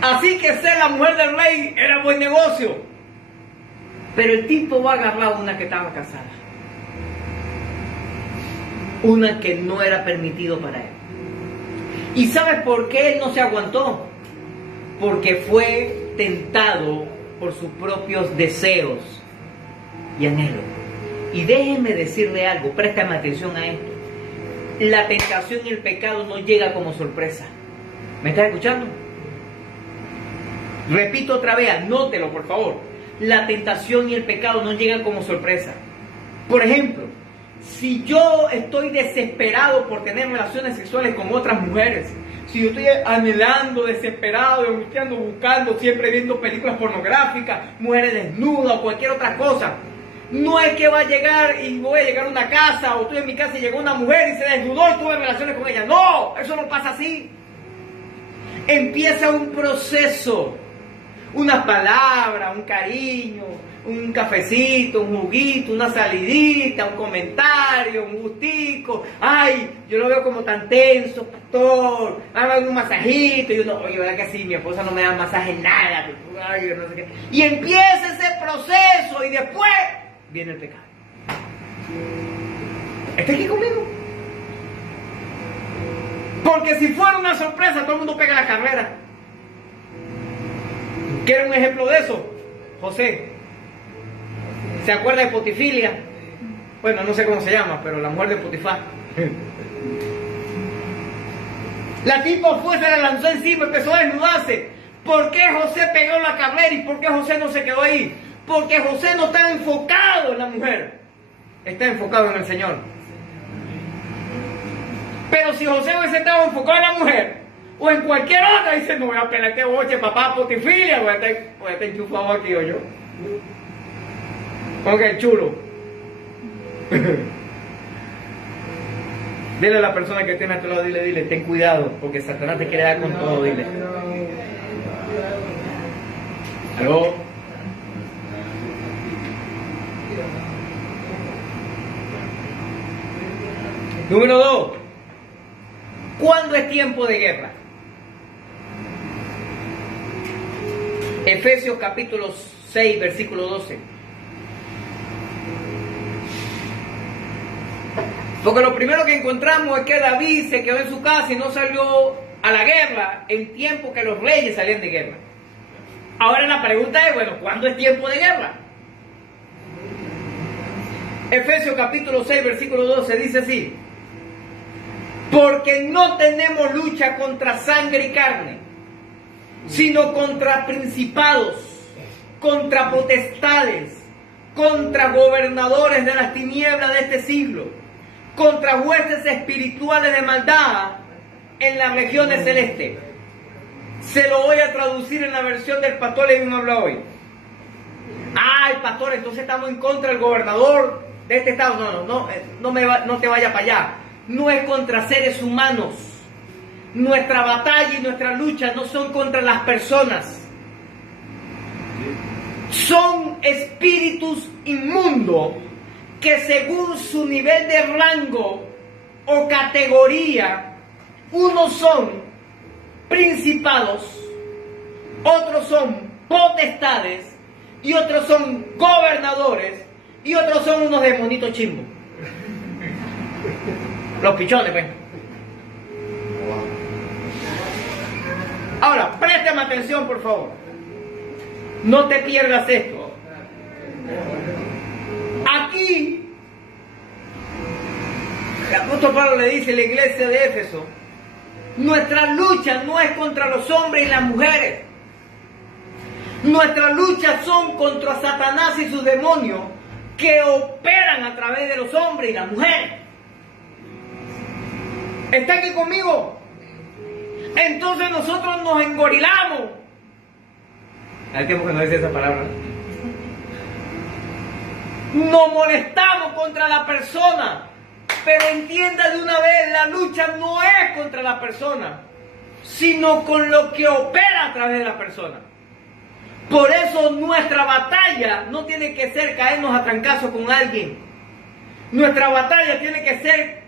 Así que ser la mujer del rey era buen negocio. Pero el tipo va a agarrar una que estaba casada. Una que no era permitido para él. ¿Y sabes por qué él no se aguantó? Porque fue tentado por sus propios deseos y anhelos. Y déjenme decirle algo, préstame atención a esto. La tentación y el pecado no llega como sorpresa. ¿Me estás escuchando? Repito otra vez, anótelo por favor. La tentación y el pecado no llegan como sorpresa. Por ejemplo, si yo estoy desesperado por tener relaciones sexuales con otras mujeres, si yo estoy anhelando, desesperado, angustiando, buscando, siempre viendo películas pornográficas, mujeres desnudas o cualquier otra cosa, no es que va a llegar y voy a llegar a una casa o estoy en mi casa y llegó una mujer y se desnudó y tuve relaciones con ella. No, eso no pasa así. Empieza un proceso, unas palabras, un cariño, un cafecito, un juguito, una salidita, un comentario, un gustico. Ay, yo lo veo como tan tenso, pastor. Hágame un masajito. Y uno, oye, ¿verdad que sí? Mi esposa no me da masaje nada. Ay, yo no sé qué. Y empieza ese proceso y después viene el pecado. ¿Está aquí conmigo? Porque si fuera una sorpresa, todo el mundo pega la carrera. ¿Quiere un ejemplo de eso? José. ¿Se acuerda de Potifilia? Bueno, no sé cómo se llama, pero la mujer de Potifar. La tipa fue, se la lanzó encima, empezó a desnudarse. ¿Por qué José pegó la carrera y por qué José no se quedó ahí? Porque José no está enfocado en la mujer. Está enfocado en el Señor. Pero si José hubiese estado enfocado en la mujer, o en cualquier otra, dice, no voy a pelar este boche, papá, Potifilia, voy a estar enchufado aquí, o yo. Con el chulo. Dile a la persona que tiene a tu lado, dile, ten cuidado, porque Satanás te quiere dar con todo, dile. ¿Aló? Número 2. ¿Cuándo es tiempo de guerra? Efesios capítulo 6, versículo 12. Porque lo primero que encontramos es que David se quedó en su casa y no salió a la guerra en tiempo que los reyes salían de guerra. Ahora la pregunta es, bueno, ¿cuándo es tiempo de guerra? Efesios capítulo 6, versículo 12 dice así: porque no tenemos lucha contra sangre y carne, sino contra principados, contra potestades, contra gobernadores de las tinieblas de este siglo, contra huestes espirituales de maldad en las regiones celestes. Se lo voy a traducir en la versión del pastor que me habla hoy. Ay, pastor, entonces estamos en contra del gobernador de este estado. No te vayas para allá. No es contra seres humanos. Nuestra batalla y nuestra lucha no son contra las personas. Son espíritus inmundos que según su nivel de rango o categoría, unos son principados, otros son potestades, y otros son gobernadores, y otros son unos demonitos chimbos. Los pichones, pues. Ahora, préstame atención, por favor. No te pierdas esto. Aquí, el apóstol Pablo le dice a la iglesia de Éfeso: nuestra lucha no es contra los hombres y las mujeres. Nuestras luchas son contra Satanás y sus demonios que operan a través de los hombres y las mujeres. ¿Está aquí conmigo? Entonces nosotros nos engorilamos. Hay tiempo que no dice esa palabra. Nos molestamos contra la persona. Pero entienda de una vez, la lucha no es contra la persona, sino con lo que opera a través de la persona. Por eso nuestra batalla no tiene que ser caernos a trancazo con alguien. Nuestra batalla tiene que ser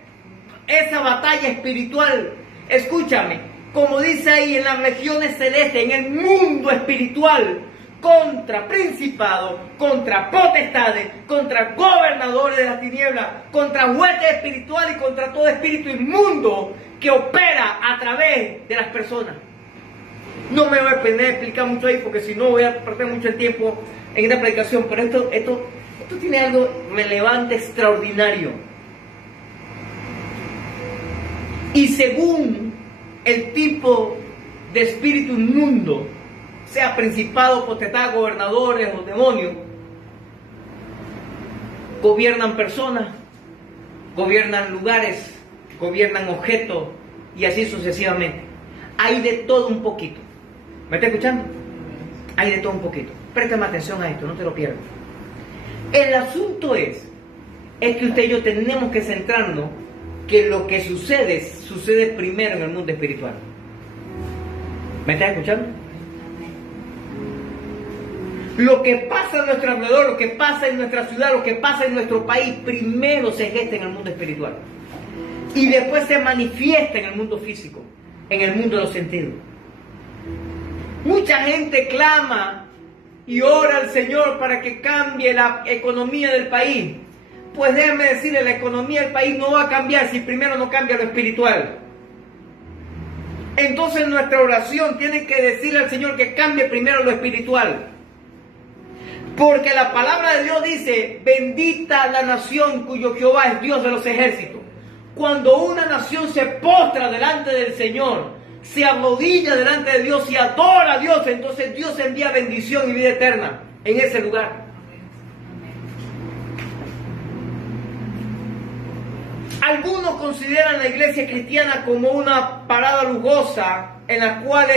esa batalla espiritual. Escúchame, como dice ahí, en las regiones celestes, en el mundo espiritual, contra principados, contra potestades, contra gobernadores de las tinieblas, contra huestes espirituales y contra todo espíritu inmundo que opera a través de las personas. No me voy a poner a explicar mucho ahí porque si no voy a perder mucho el tiempo en esta predicación, pero esto tiene algo relevante, extraordinario. Y según el tipo de espíritu inmundo, sea principado, potestad, gobernadores o demonios, gobiernan personas, gobiernan lugares, gobiernan objetos y así sucesivamente. Hay de todo un poquito. ¿Me está escuchando? Hay de todo un poquito. Préstame atención a esto, no te lo pierdas. El asunto es que usted y yo tenemos que centrarnos que lo que sucede primero en el mundo espiritual. ¿Me estás escuchando? Lo que pasa a nuestro alrededor, lo que pasa en nuestra ciudad, lo que pasa en nuestro país, primero se gesta en el mundo espiritual. Y después se manifiesta en el mundo físico, en el mundo de los sentidos. Mucha gente clama y ora al Señor para que cambie la economía del país. Pues déjame decirle, la economía del país no va a cambiar si primero no cambia lo espiritual. Entonces nuestra oración tiene que decirle al Señor que cambie primero lo espiritual. Porque la palabra de Dios dice: bendita la nación cuyo Jehová es Dios de los ejércitos. Cuando una nación se postra delante del Señor, se arrodilla delante de Dios y adora a Dios, entonces Dios envía bendición y vida eterna en ese lugar. Algunos consideran la iglesia cristiana como una parada lujosa en la cual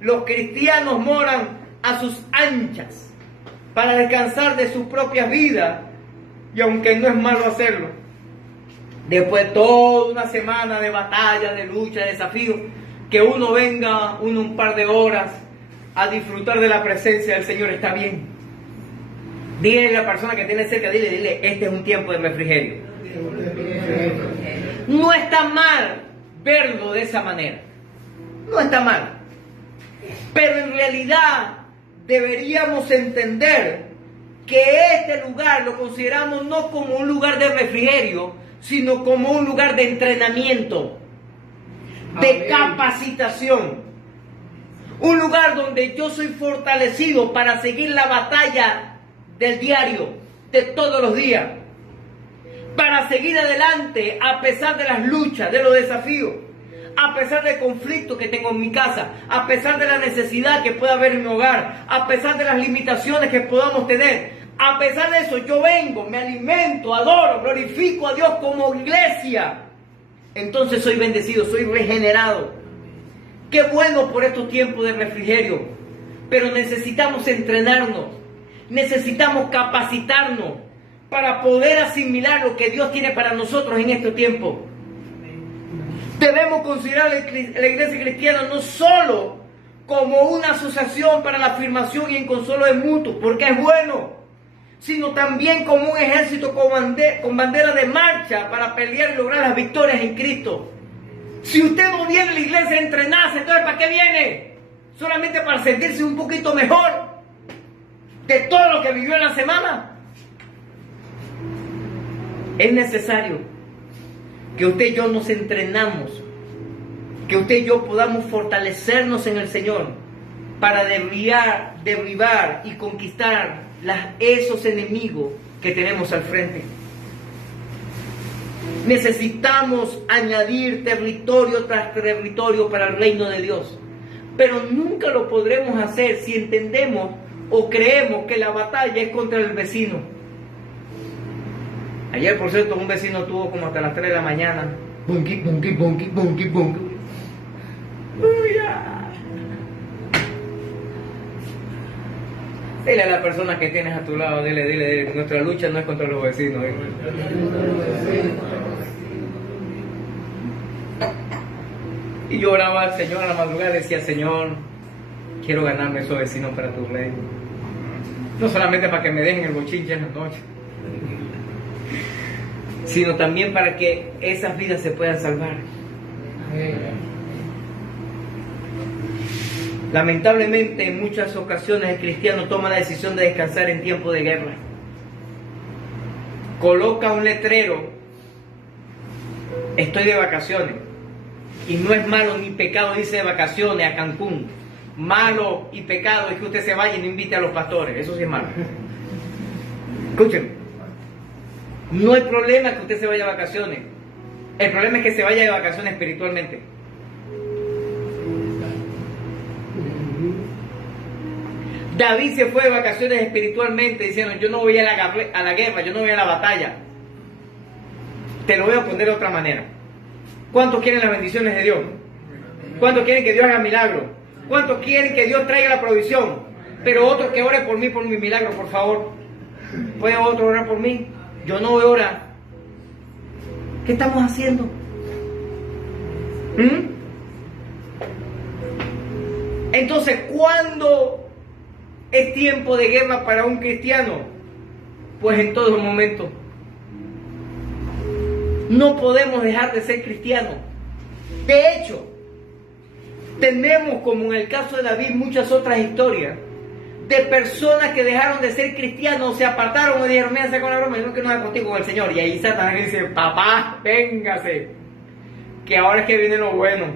los cristianos moran a sus anchas para descansar de sus propias vidas, y aunque no es malo hacerlo, después de toda una semana de batalla, de lucha, de desafío, que uno venga un par de horas a disfrutar de la presencia del Señor, está bien. Dile a la persona que tiene cerca, dile, este es un tiempo de refrigerio. No está mal verlo de esa manera, no está mal, pero en realidad deberíamos entender que este lugar lo consideramos no como un lugar de refrigerio, sino como un lugar de entrenamiento, de capacitación. Un lugar donde yo soy fortalecido para seguir la batalla del diario, de todos los días. Para seguir adelante a pesar de las luchas, de los desafíos. A pesar del conflicto que tengo en mi casa, a pesar de la necesidad que pueda haber en mi hogar, a pesar de las limitaciones que podamos tener, a pesar de eso yo vengo, me alimento, adoro, glorifico a Dios como iglesia. Entonces soy bendecido, soy regenerado. Qué bueno por estos tiempos de refrigerio, pero necesitamos entrenarnos, necesitamos capacitarnos para poder asimilar lo que Dios tiene para nosotros en este tiempo. Debemos considerar la iglesia cristiana no solo como una asociación para la afirmación y el consuelo de mutuos, porque es bueno, sino también como un ejército con bandera de marcha para pelear y lograr las victorias en Cristo. Si usted no viene a la iglesia a entrenarse, entonces ¿para qué viene? ¿Solamente para sentirse un poquito mejor de todo lo que vivió en la semana? Es necesario que usted y yo nos entrenamos, que usted y yo podamos fortalecernos en el Señor para derribar y conquistar esos enemigos que tenemos al frente. Necesitamos añadir territorio tras territorio para el reino de Dios, pero nunca lo podremos hacer si entendemos o creemos que la batalla es contra el vecino. Ayer, por cierto, un vecino tuvo como hasta las 3 de la mañana. Bunky, bunky, bunky, bunky, bunky. Dile a la persona que tienes a tu lado, dile, nuestra lucha no es contra los vecinos. Y yo oraba al Señor a la madrugada y decía, Señor, quiero ganarme esos vecinos para tu reino. No solamente para que me dejen el bochinche en la noche, sino también para que esas vidas se puedan salvar. Lamentablemente, en muchas ocasiones el cristiano toma la decisión de descansar en tiempo de guerra. Coloca un letrero, estoy de vacaciones. Y no es malo ni pecado irse de vacaciones a Cancún. Malo y pecado es que usted se vaya y no invite a los pastores. Eso sí es malo. Escúchenme. No hay problema que usted se vaya de vacaciones. El problema es que se vaya de vacaciones espiritualmente. David se fue de vacaciones espiritualmente diciendo, yo no voy a la guerra, yo no voy a la batalla. Te lo voy a poner de otra manera. ¿Cuántos quieren las bendiciones de Dios? ¿Cuántos quieren que Dios haga milagros? ¿Cuántos quieren que Dios traiga la provisión? Pero otros que oren por mí, por mi milagro, por favor. ¿Puede otro orar por mí? Yo no voy a orar. ¿Qué estamos haciendo? Entonces, ¿cuándo es tiempo de guerra para un cristiano? Pues en todo momento. No podemos dejar de ser cristianos. De hecho, tenemos, como en el caso de David, muchas otras historias de personas que dejaron de ser cristianos, se apartaron y dijeron, mira, con la broma, yo no quiero nada contigo con el Señor. Y ahí Satanás dice, papá, véngase, que ahora es que viene lo bueno.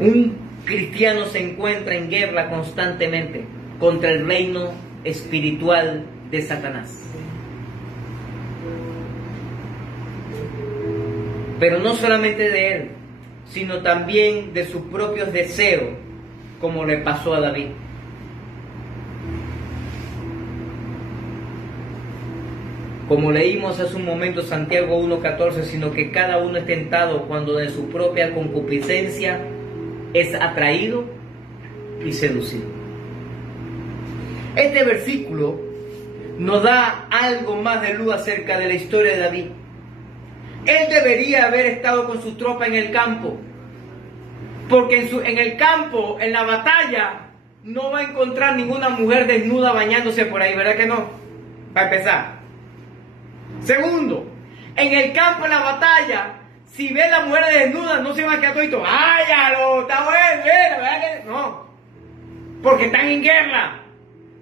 Un cristiano se encuentra en guerra constantemente contra el reino espiritual de Satanás. Pero no solamente de él, sino también de sus propios deseos, como le pasó a David. Como leímos hace un momento Santiago 1:14, sino que cada uno es tentado cuando de su propia concupiscencia es atraído y seducido. Este versículo nos da algo más de luz acerca de la historia de David. Él debería haber estado con su tropa en el campo, porque en el campo, en la batalla, no va a encontrar ninguna mujer desnuda bañándose por ahí, ¿verdad que no? Para empezar. Segundo, en el campo, en la batalla, si ve a la mujer desnuda, no se va a quedar todito, ¡váyalo! Está bueno, ¿verdad que no? Porque están en guerra,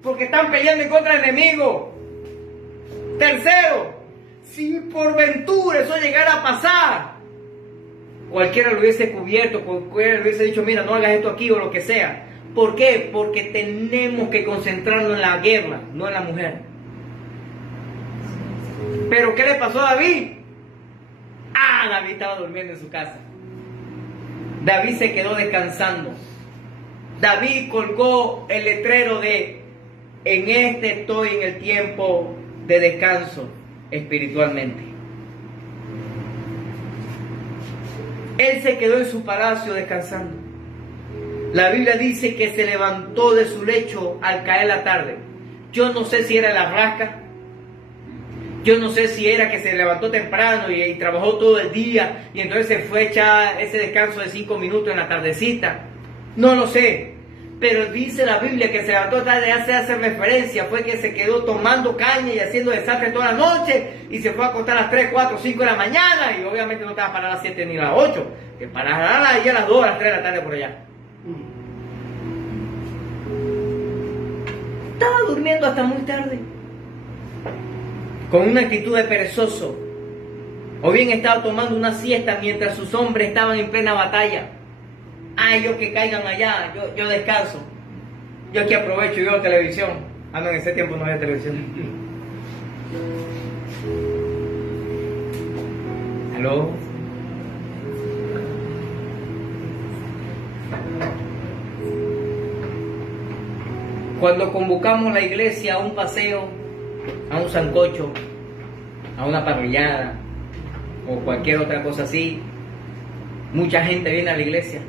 porque están peleando en contra del enemigo. Tercero, si por ventura eso llegara a pasar, cualquiera lo hubiese cubierto, cualquiera le hubiese dicho, mira, no hagas esto aquí o lo que sea. ¿Por qué? Porque tenemos que concentrarnos en la guerra, no en la mujer. ¿Pero qué le pasó a David? David estaba durmiendo en su casa. David se quedó descansando. David colgó el letrero de: en este estoy en el tiempo de descanso espiritualmente. Él se quedó en su palacio descansando. La Biblia dice que se levantó de su lecho al caer la tarde. Yo no sé si era la rasca. Yo no sé si era que se levantó temprano y trabajó todo el día y entonces se fue a echar ese descanso de 5 minutos en la tardecita. No lo sé. Pero dice la Biblia que se levantó tarde, hace referencia, fue que se quedó tomando caña y haciendo desastre toda la noche y se fue a acostar a las 3, 4, 5 de la mañana y obviamente no estaba para las 7 ni a las 8, que para ya a las 2, a las 3 de la tarde por allá. Estaba durmiendo hasta muy tarde, con una actitud de perezoso, o bien estaba tomando una siesta mientras sus hombres estaban en plena batalla. Ellos que caigan allá, yo descanso. Yo aquí aprovecho y veo televisión. No, en ese tiempo no había televisión. ¿Aló? Cuando convocamos la iglesia a un paseo, a un sancocho, a una parrillada o cualquier otra cosa así, mucha gente viene a la iglesia.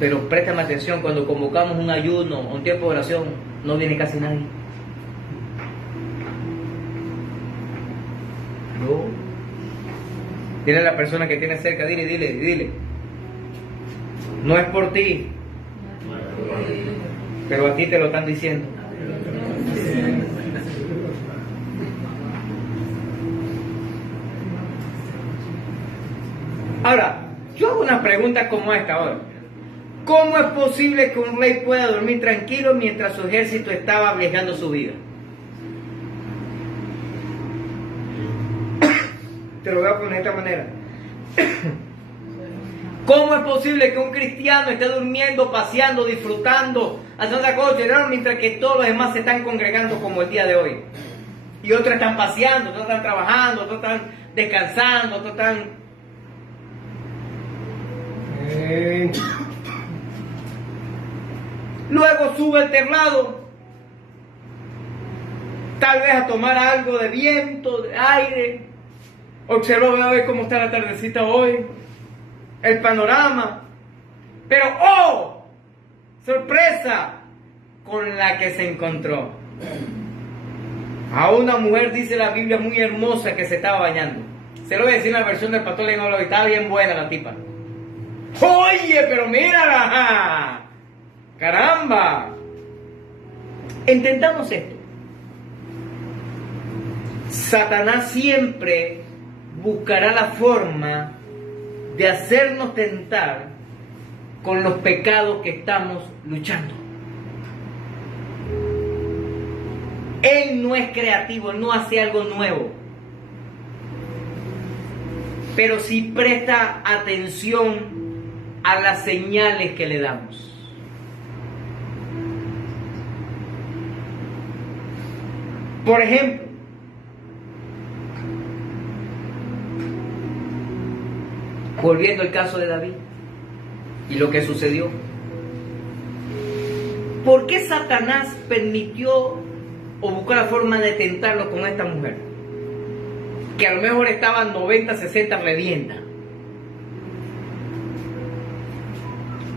Pero préstame atención, cuando convocamos un ayuno, un tiempo de oración, no viene casi nadie. No. Dile a la persona que tiene cerca, dile. No es por ti, pero a ti te lo están diciendo. Ahora, yo hago una pregunta como esta ahora. ¿Cómo es posible que un rey pueda dormir tranquilo mientras su ejército estaba arriesgando su vida? Te lo voy a poner de esta manera. ¿Cómo es posible que un cristiano esté durmiendo, paseando, disfrutando, haciendo otra cosa, mientras que todos los demás se están congregando como el día de hoy? Y otros están paseando, otros están trabajando, otros están descansando, otros están... Luego sube el terrado, tal vez a tomar algo de viento, de aire, observa a ver cómo está la tardecita hoy, el panorama, pero ¡oh! ¡Sorpresa! Con la que se encontró. A una mujer, dice la Biblia, muy hermosa que se estaba bañando. Se lo voy a decir en la versión del pastor Leonardo, estaba bien buena la tipa. ¡Oye, pero mírala! ¡Caramba! Entendamos esto. Satanás siempre buscará la forma de hacernos tentar con los pecados que estamos luchando. Él no es creativo, él no hace algo nuevo. Pero sí presta atención a las señales que le damos. Por ejemplo, volviendo al caso de David y lo que sucedió. ¿Por qué Satanás permitió o buscó la forma de tentarlo con esta mujer? Que a lo mejor estaba 90, 60 revienta.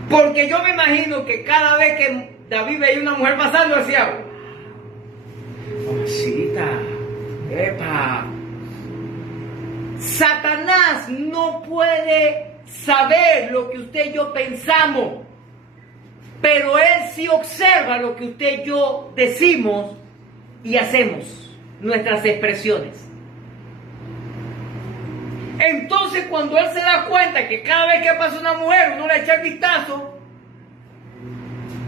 Porque yo me imagino que cada vez que David veía una mujer pasando, decía: mamacita, epa. Satanás no puede saber lo que usted y yo pensamos, pero él sí observa lo que usted y yo decimos y hacemos, nuestras expresiones. Entonces, cuando él se da cuenta que cada vez que pasa una mujer uno le echa el vistazo,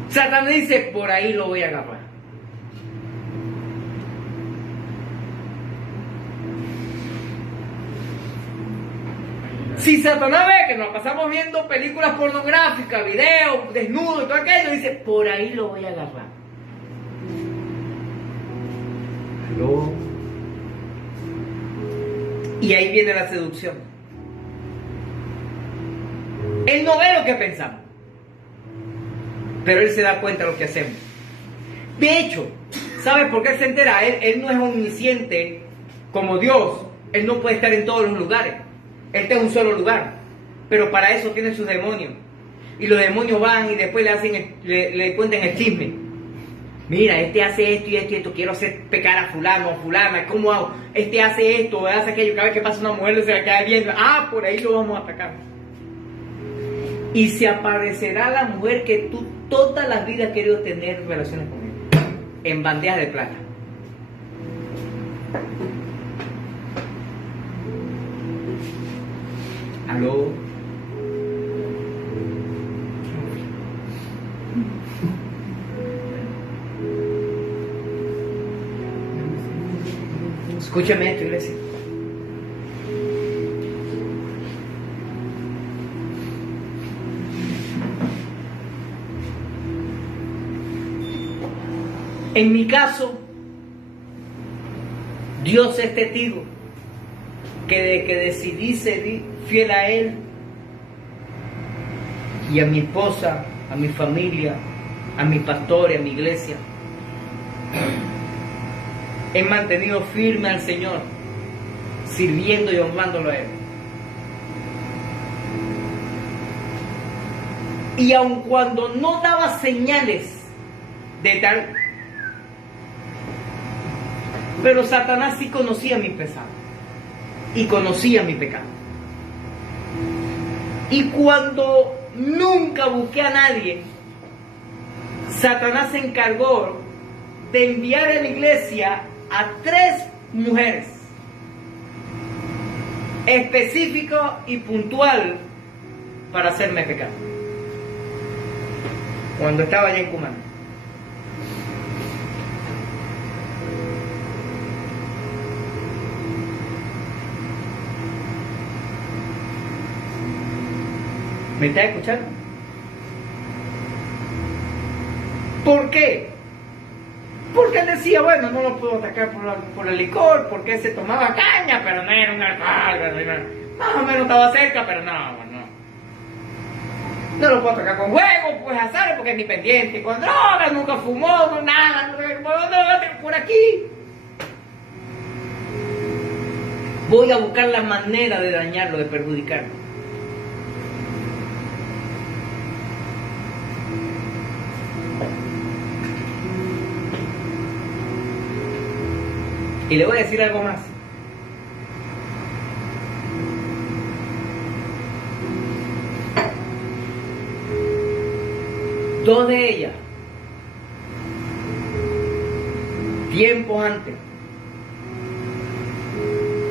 Satanás dice: por ahí lo voy a agarrar. Si Satanás ve que nos pasamos viendo películas pornográficas, videos, desnudos y todo aquello, dice, por ahí lo voy a agarrar. ¿Aló? Y ahí viene la seducción. Él no ve lo que pensamos, pero él se da cuenta de lo que hacemos. De hecho, ¿sabe por qué él se entera? Él no es omnisciente como Dios. Él no puede estar en todos los lugares. Él está en un solo lugar. Pero para eso tiene sus demonios. Y los demonios van y después le cuentan el chisme. Mira, este hace esto y esto y esto. Quiero hacer pecar a fulano o fulana. ¿Cómo hago? Este hace esto, hace aquello. Cada vez que pasa una mujer se va a quedar viendo. Ah, por ahí lo vamos a atacar. Y se aparecerá la mujer que tú toda la vida has querido tener relaciones con ella. En bandejas de plata. ¿Aló? Escúchame esto, iglesia. En mi caso, Dios es testigo que de que decidí ser fiel a Él y a mi esposa, a mi familia, a mi pastor y a mi iglesia, he mantenido firme al Señor, sirviendo y honrándolo a Él. Y aun cuando no daba señales de tal, pero Satanás sí conocía mis pecados y conocía mi pecado. Y cuando nunca busqué a nadie, Satanás se encargó de enviar a la iglesia a 3 mujeres, específico y puntual, para hacerme pecar. Cuando estaba allá en Cumaná. ¿Me está escuchando? ¿Por qué? Porque él decía, bueno, no lo puedo atacar por el licor, porque él se tomaba caña, pero no era un alcohol, más o menos estaba cerca, pero no. No lo puedo atacar con juegos, pues azar, porque es mi pendiente, con drogas, nunca fumó, no nada, por aquí. Voy a buscar la manera de dañarlo, de perjudicarlo. Y le voy a decir algo más. Dos de ellas, tiempos antes,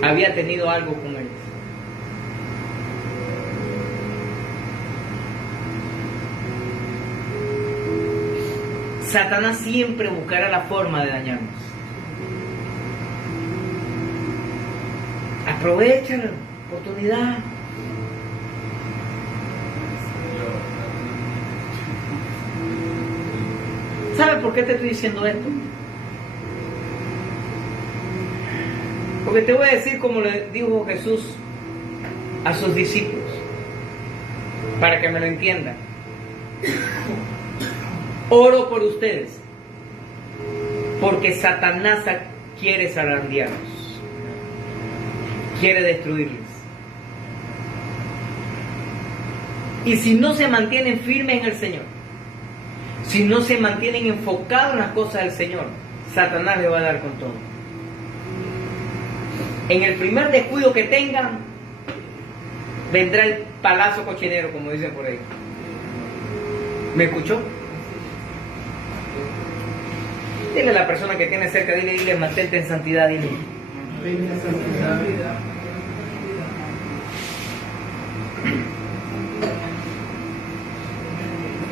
había tenido algo con ellos. Satanás siempre buscará la forma de dañarnos. Aprovecha la oportunidad. ¿Sabe por qué te estoy diciendo esto? Porque te voy a decir como le dijo Jesús a sus discípulos, para que me lo entiendan. Oro por ustedes, porque Satanás quiere zarandearlos, quiere destruirles. Y si no se mantienen firmes en el Señor, si no se mantienen enfocados en las cosas del Señor, Satanás le va a dar con todo. En el primer descuido que tengan, vendrá el palazo cochinero, como dicen por ahí. ¿Me escuchó? Dile a la persona que tiene cerca, dile, mantente en santidad, dile. Mantente en santidad.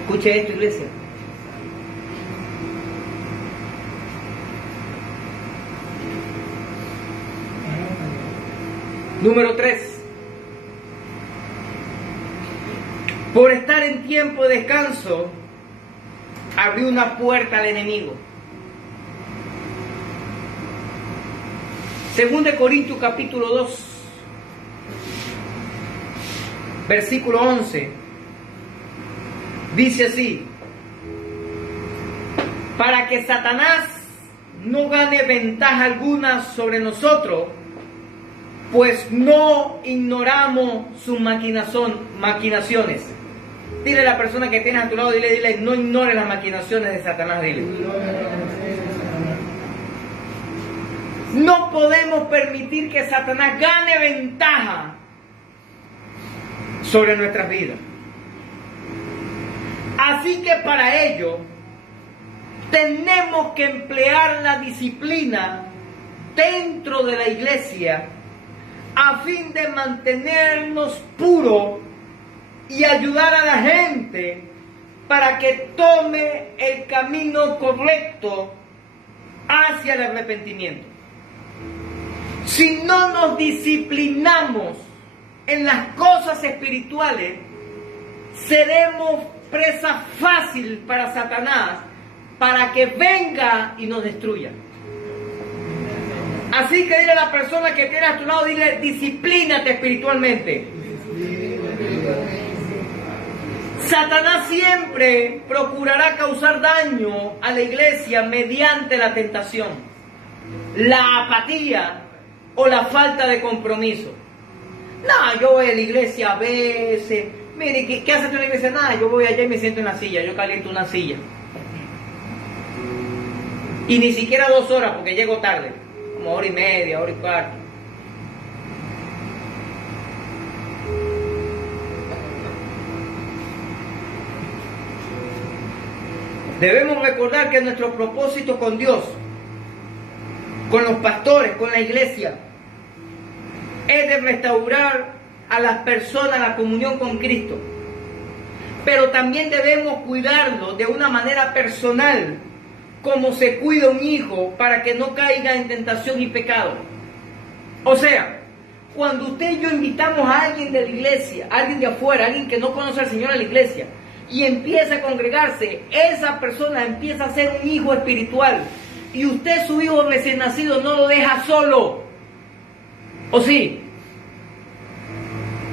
Escuche esto, iglesia. Número 3. por estar en tiempo de descanso, abrió una puerta al enemigo. 2 de Corintios capítulo 2, versículo 11, dice así: para que Satanás no gane ventaja alguna sobre nosotros, pues no ignoramos sus maquinaciones. Dile a la persona que tienes a tu lado, dile, no ignores las maquinaciones de Satanás, dile. No podemos permitir que Satanás gane ventaja sobre nuestras vidas. Así que para ello tenemos que emplear la disciplina dentro de la iglesia a fin de mantenernos puros y ayudar a la gente para que tome el camino correcto hacia el arrepentimiento. Si no nos disciplinamos en las cosas espirituales, seremos presa fácil para Satanás para que venga y nos destruya. Así que dile a la persona que tiene a tu lado, dile, disciplínate espiritualmente. Satanás siempre procurará causar daño a la iglesia mediante la tentación, la apatía o la falta de compromiso. No, yo voy a la iglesia a veces. Mire, ¿qué haces tú en la iglesia? Nada, yo voy allá y me siento en la silla, yo caliento una silla. Y ni siquiera 2 horas porque llego tarde, como 1:30, 1:15. Debemos recordar que nuestro propósito con Dios, con los pastores, con la iglesia, es de restaurar a las personas la comunión con Cristo. Pero también debemos cuidarlo de una manera personal, como se cuida un hijo, para que no caiga en tentación y pecado. O sea, cuando usted y yo invitamos a alguien de la iglesia, a alguien de afuera, a alguien que no conoce al Señor a la iglesia, y empieza a congregarse, esa persona empieza a ser un hijo espiritual. Y usted, su hijo recién nacido, no lo deja solo. ¿O sí?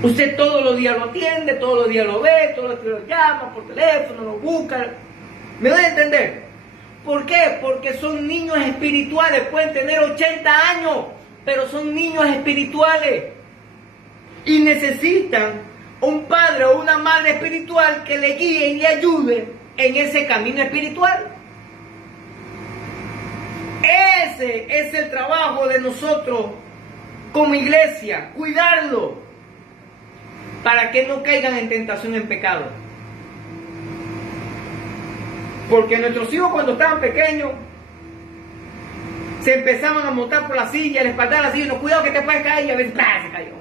Usted todos los días lo atiende, todos los días lo ve, todos los días lo llama por teléfono, lo busca. ¿Me doy a entender? ¿Por qué? Porque son niños espirituales, pueden tener 80 años, pero son niños espirituales. Y necesitan un padre o una madre espiritual que le guíe y le ayude en ese camino espiritual. Ese es el trabajo de nosotros como iglesia, cuidarlo para que no caigan en tentación, en pecado. Porque nuestros hijos, cuando estaban pequeños, se empezaban a montar por la silla, la espalda de la silla, no, cuidado que te puedes caer, y a veces se cayó.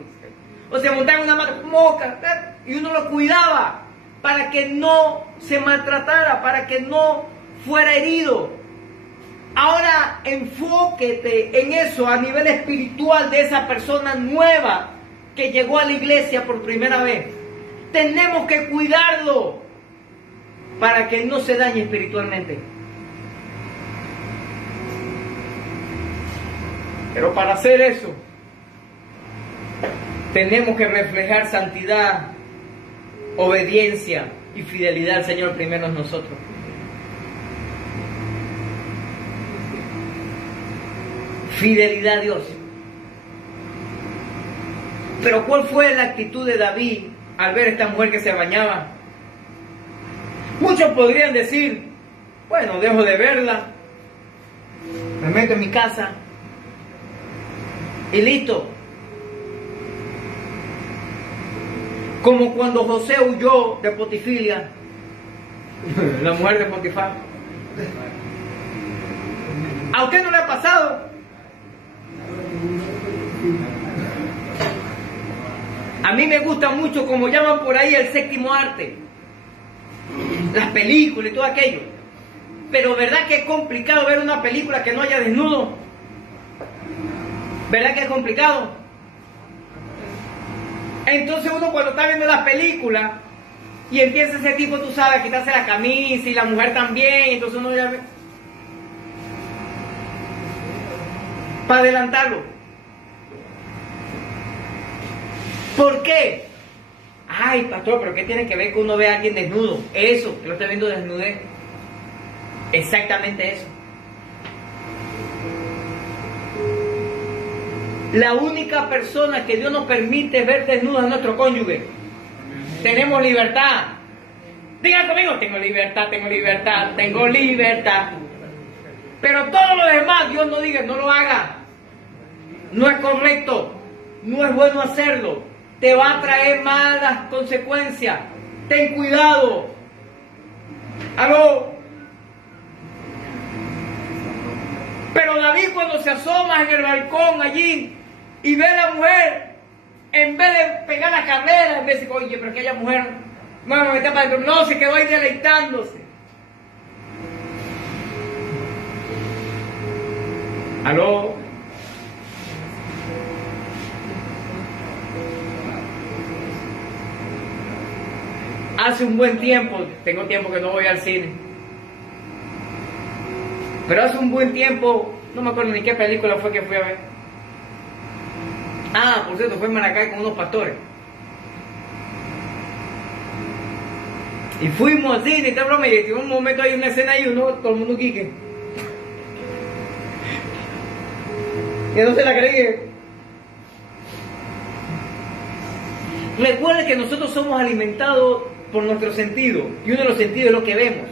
O se montaban en una moca, y uno lo cuidaba para que no se maltratara, para que no fuera herido. Ahora enfóquete en eso a nivel espiritual de esa persona nueva que llegó a la iglesia por primera vez. Tenemos que cuidarlo para que no se dañe espiritualmente. Pero para hacer eso, tenemos que reflejar santidad, obediencia y fidelidad al Señor primero nosotros. Fidelidad a Dios. Pero ¿cuál fue la actitud de David al ver a esta mujer que se bañaba? Muchos podrían decir, bueno, dejo de verla, me meto en mi casa y listo. Como cuando José huyó de Potifilia, la mujer de Potifar. ¿A usted no le ha pasado? A mí me gusta mucho, como llaman por ahí, el séptimo arte, las películas y todo aquello. Pero ¿verdad que es complicado ver una película que no haya desnudo? ¿Verdad que es complicado? Entonces uno, cuando está viendo la película, Y empieza ese tipo, tú sabes, a quitarse la camisa y la mujer también, entonces uno ya ve. Para adelantarlo. ¿Por qué? Ay, pastor, pero ¿qué tiene que ver que uno vea a alguien desnudo? Eso, que lo está viendo desnudez. Exactamente eso. La única persona que Dios nos permite ver desnuda es nuestro cónyuge. Tenemos libertad. Digan conmigo, tengo libertad, tengo libertad, tengo libertad. Pero todo lo demás, Dios no diga, no lo haga. No es correcto, no es bueno hacerlo. Te va a traer malas consecuencias. Ten cuidado. ¿Aló? Pero David, cuando se asoma en el balcón allí y ve a la mujer, en vez de pegar la carrera, en vez de decir, oye, pero aquella mujer, no, se quedó ahí deleitándose. ¿Aló? Hace un buen tiempo, tengo tiempo que no voy al cine, pero hace un buen tiempo, no me acuerdo ni qué película fue que fui a ver. Ah, por cierto, fue en Maracay con unos pastores. Y fuimos al cine, esta broma, y en un momento hay una escena ahí, todo el mundo quique. Y no se la creí. Recuerda que nosotros somos alimentados por nuestro sentido, y uno de los sentidos es lo que vemos.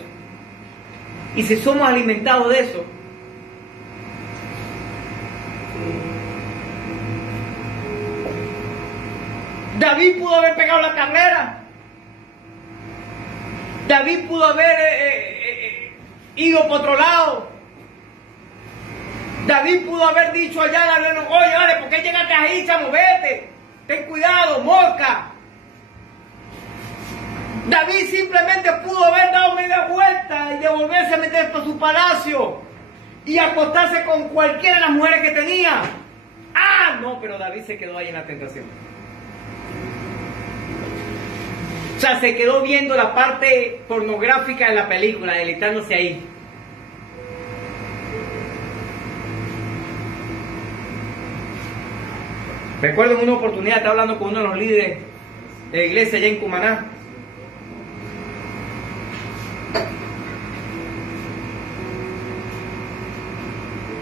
Y si somos alimentados de eso, David pudo haber pegado la carrera. David pudo haber ido por otro lado. David pudo haber dicho allá, oye, vale, ¿por qué llegaste ahí, chamo? Vete, ten cuidado, mosca. David simplemente pudo haber dado media vuelta y devolverse a meter por su palacio y acostarse con cualquiera de las mujeres que tenía. Ah, no, pero David se quedó ahí en la tentación. O sea, se quedó viendo la parte pornográfica de la película, deleitándose ahí. Recuerdo en una oportunidad, estaba hablando con uno de los líderes de la iglesia allá en Cumaná.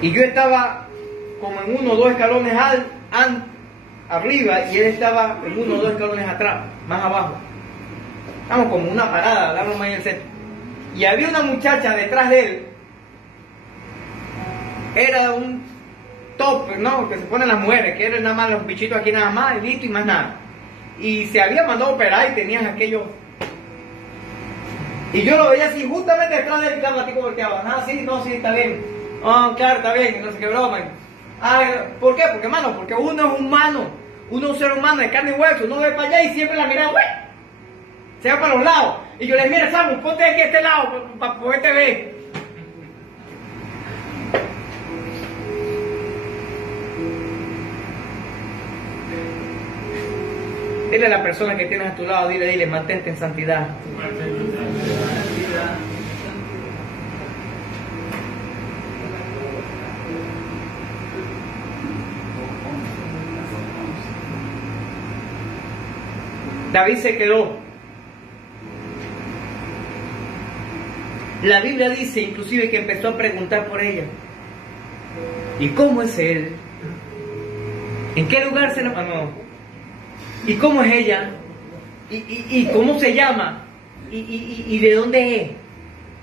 Y yo estaba como en 1 o 2 escalones arriba y él estaba en 1 o 2 escalones atrás, más abajo. Estamos como una parada, damos más en el centro. Y había una muchacha detrás de él. Era un top, ¿no? Que se ponen las mujeres, que eran nada más los bichitos aquí nada más, listo y más nada. Y se había mandado a operar y tenían aquellos. Y yo lo veía así, justamente detrás de él, y el tipo volteaba. Ah, sí, no, sí, está bien. Ah, claro, está bien, no sé qué broma. Ah, ¿por qué? Porque, hermano, porque uno es humano. Uno es un ser humano de carne y hueso. Uno ve para allá y siempre la mira, güey. Se va para los lados. Y yo les mira, Samu, ponte aquí a este lado para poderte ver. Dile a la persona que tienes a tu lado, dile, mantente en santidad. David se quedó. La Biblia dice inclusive que empezó a preguntar por ella. ¿Y cómo es él? ¿En qué lugar se la... no. ¿Y cómo es ella? ¿Y cómo se llama? ¿Y de dónde es?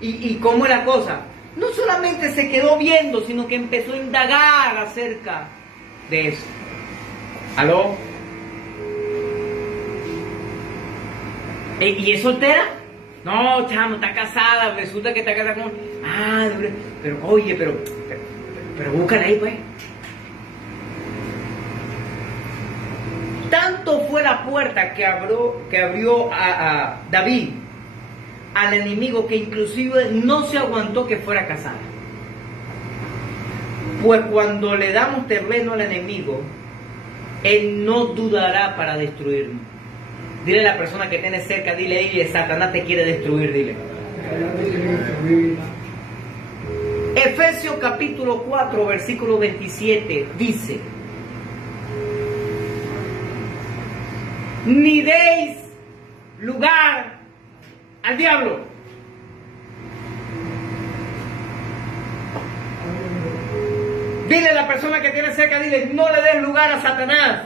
¿Y cómo es la cosa? No solamente se quedó viendo, sino que empezó a indagar acerca de eso. ¿Aló? ¿Y es soltera? No, chamo, está casada, resulta que está casada con... Ah, pero oye, pero búscala ahí, pues. Tanto fue la puerta que abrió a David al enemigo que inclusive no se aguantó que fuera casada. Pues cuando le damos terreno al enemigo, él no dudará para destruirnos. Dile a la persona que tienes cerca, dile, Satanás te quiere destruir, dile. Efesios capítulo 4, versículo 27 dice: ni deis lugar al diablo. Dile a la persona que tienes cerca, dile, no le des lugar a Satanás.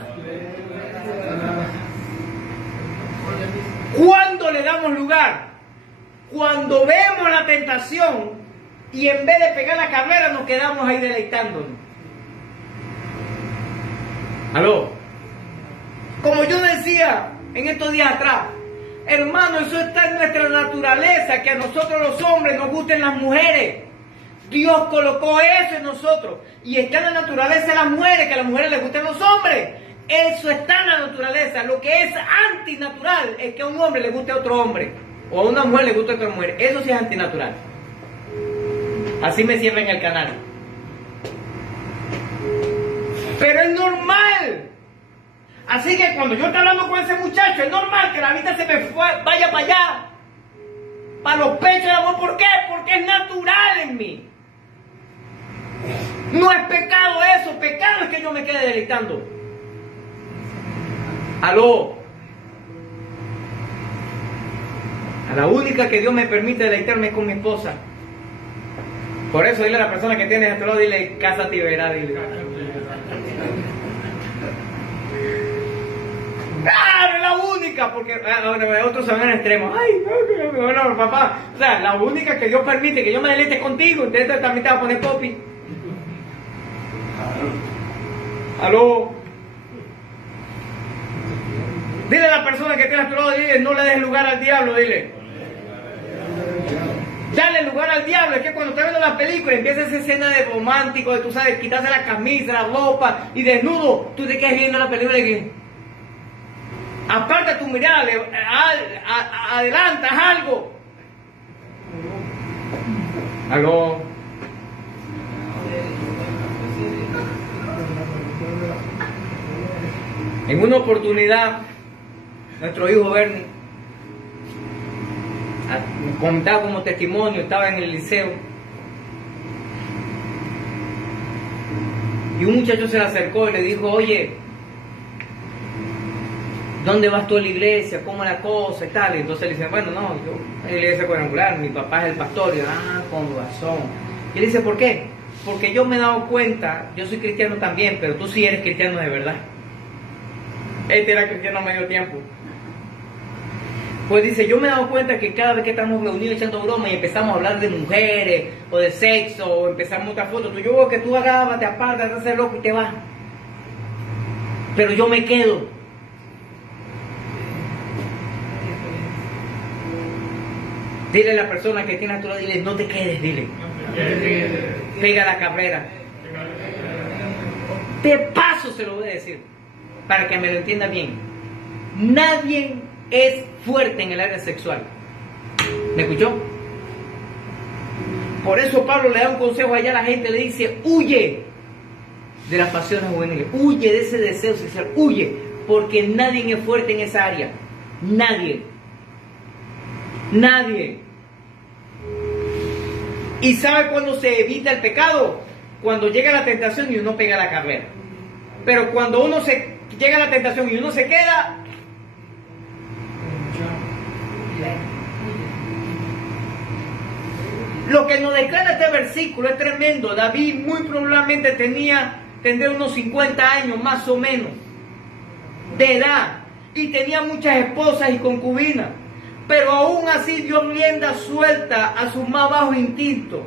¿Cuándo le damos lugar? Cuando vemos la tentación y en vez de pegar la carrera nos quedamos ahí deleitándonos. ¿Aló? Como yo decía en estos días atrás, hermano, eso está en nuestra naturaleza, que a nosotros los hombres nos gusten las mujeres. Dios colocó eso en nosotros. Y está en la naturaleza de las mujeres, que a las mujeres les gusten los hombres. Eso está en la naturaleza. Lo que es antinatural es que a un hombre le guste a otro hombre, o a una mujer le guste a otra mujer. Eso sí es antinatural. Así me cierran el canal. Pero es normal. Así que cuando yo estoy hablando con ese muchacho, es normal que la vista se me vaya para allá, para los pechos del amor. ¿Por qué? Porque es natural en mí. No es pecado eso. Pecado es que yo me quede deleitando. Aló. A la única que Dios me permite deleitarme es con mi esposa. Por eso dile a la persona que tienes a tu lado, dile, cásate y verás, dile. Claro, es la única, porque otros se van al extremo. Ay, no, papá. O sea, la única que Dios permite que yo me deleite contigo, entonces también te va a poner copy. Aló. Dile a la persona que tiene a tu lado, dile, no le des lugar al diablo, dile. Dale lugar al diablo. Es que cuando estás viendo la película empieza esa escena de romántico, de tú sabes, quitarse la camisa, la ropa y desnudo, tú te quedas viendo la película y que aparta tu mirada, adelantas algo. Algo. En una oportunidad, nuestro hijo Bernie contaba como testimonio, estaba en el liceo y un muchacho se le acercó y le dijo, oye, ¿dónde vas tú a la iglesia? ¿Cómo es la cosa? Y tal. Y entonces le dice, bueno, no, yo en la iglesia cuadrangular, mi papá es el pastor. Y yo, con razón. Y le dice, ¿por qué? Porque yo me he dado cuenta, yo soy cristiano también, pero tú sí eres cristiano de verdad. Este era cristiano a medio tiempo. Pues dice, yo me he dado cuenta que cada vez que estamos reunidos echando broma y empezamos a hablar de mujeres, o de sexo, o empezamos otra foto, yo veo que tú agarras, te apartas, te haces loco y te vas. Pero yo me quedo. Dile a la persona que tiene a tu lado, dile, no te quedes, dile. Pega la carrera. De paso se lo voy a decir, para que me lo entienda bien. Nadie es fuerte en el área sexual. ¿Me escuchó? Por eso Pablo le da un consejo allá a la gente, le dice, huye de las pasiones juveniles, huye de ese deseo sexual, huye, porque nadie es fuerte en esa área. Nadie. Nadie. ¿Y sabe cuándo se evita el pecado? Cuando llega la tentación y uno pega la carrera. Pero cuando uno llega a la tentación y uno se queda, lo que nos declara este versículo es tremendo. David muy probablemente tendría unos 50 años más o menos de edad y tenía muchas esposas y concubinas, pero aún así dio rienda suelta a sus más bajos instintos,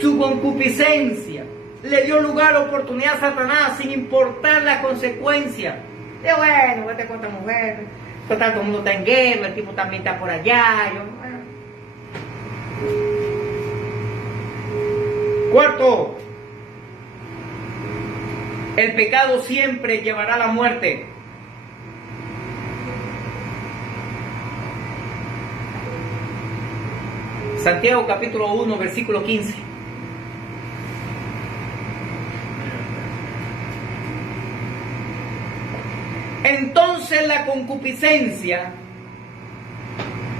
su concupiscencia, le dio lugar a oportunidad a Satanás sin importar las consecuencias. Y bueno, vete con esta mujer, total, todo el mundo está en guerra, el tipo también está por allá. Cuarto, el pecado siempre llevará a la muerte. Santiago capítulo 1, versículo 15. Entonces la concupiscencia,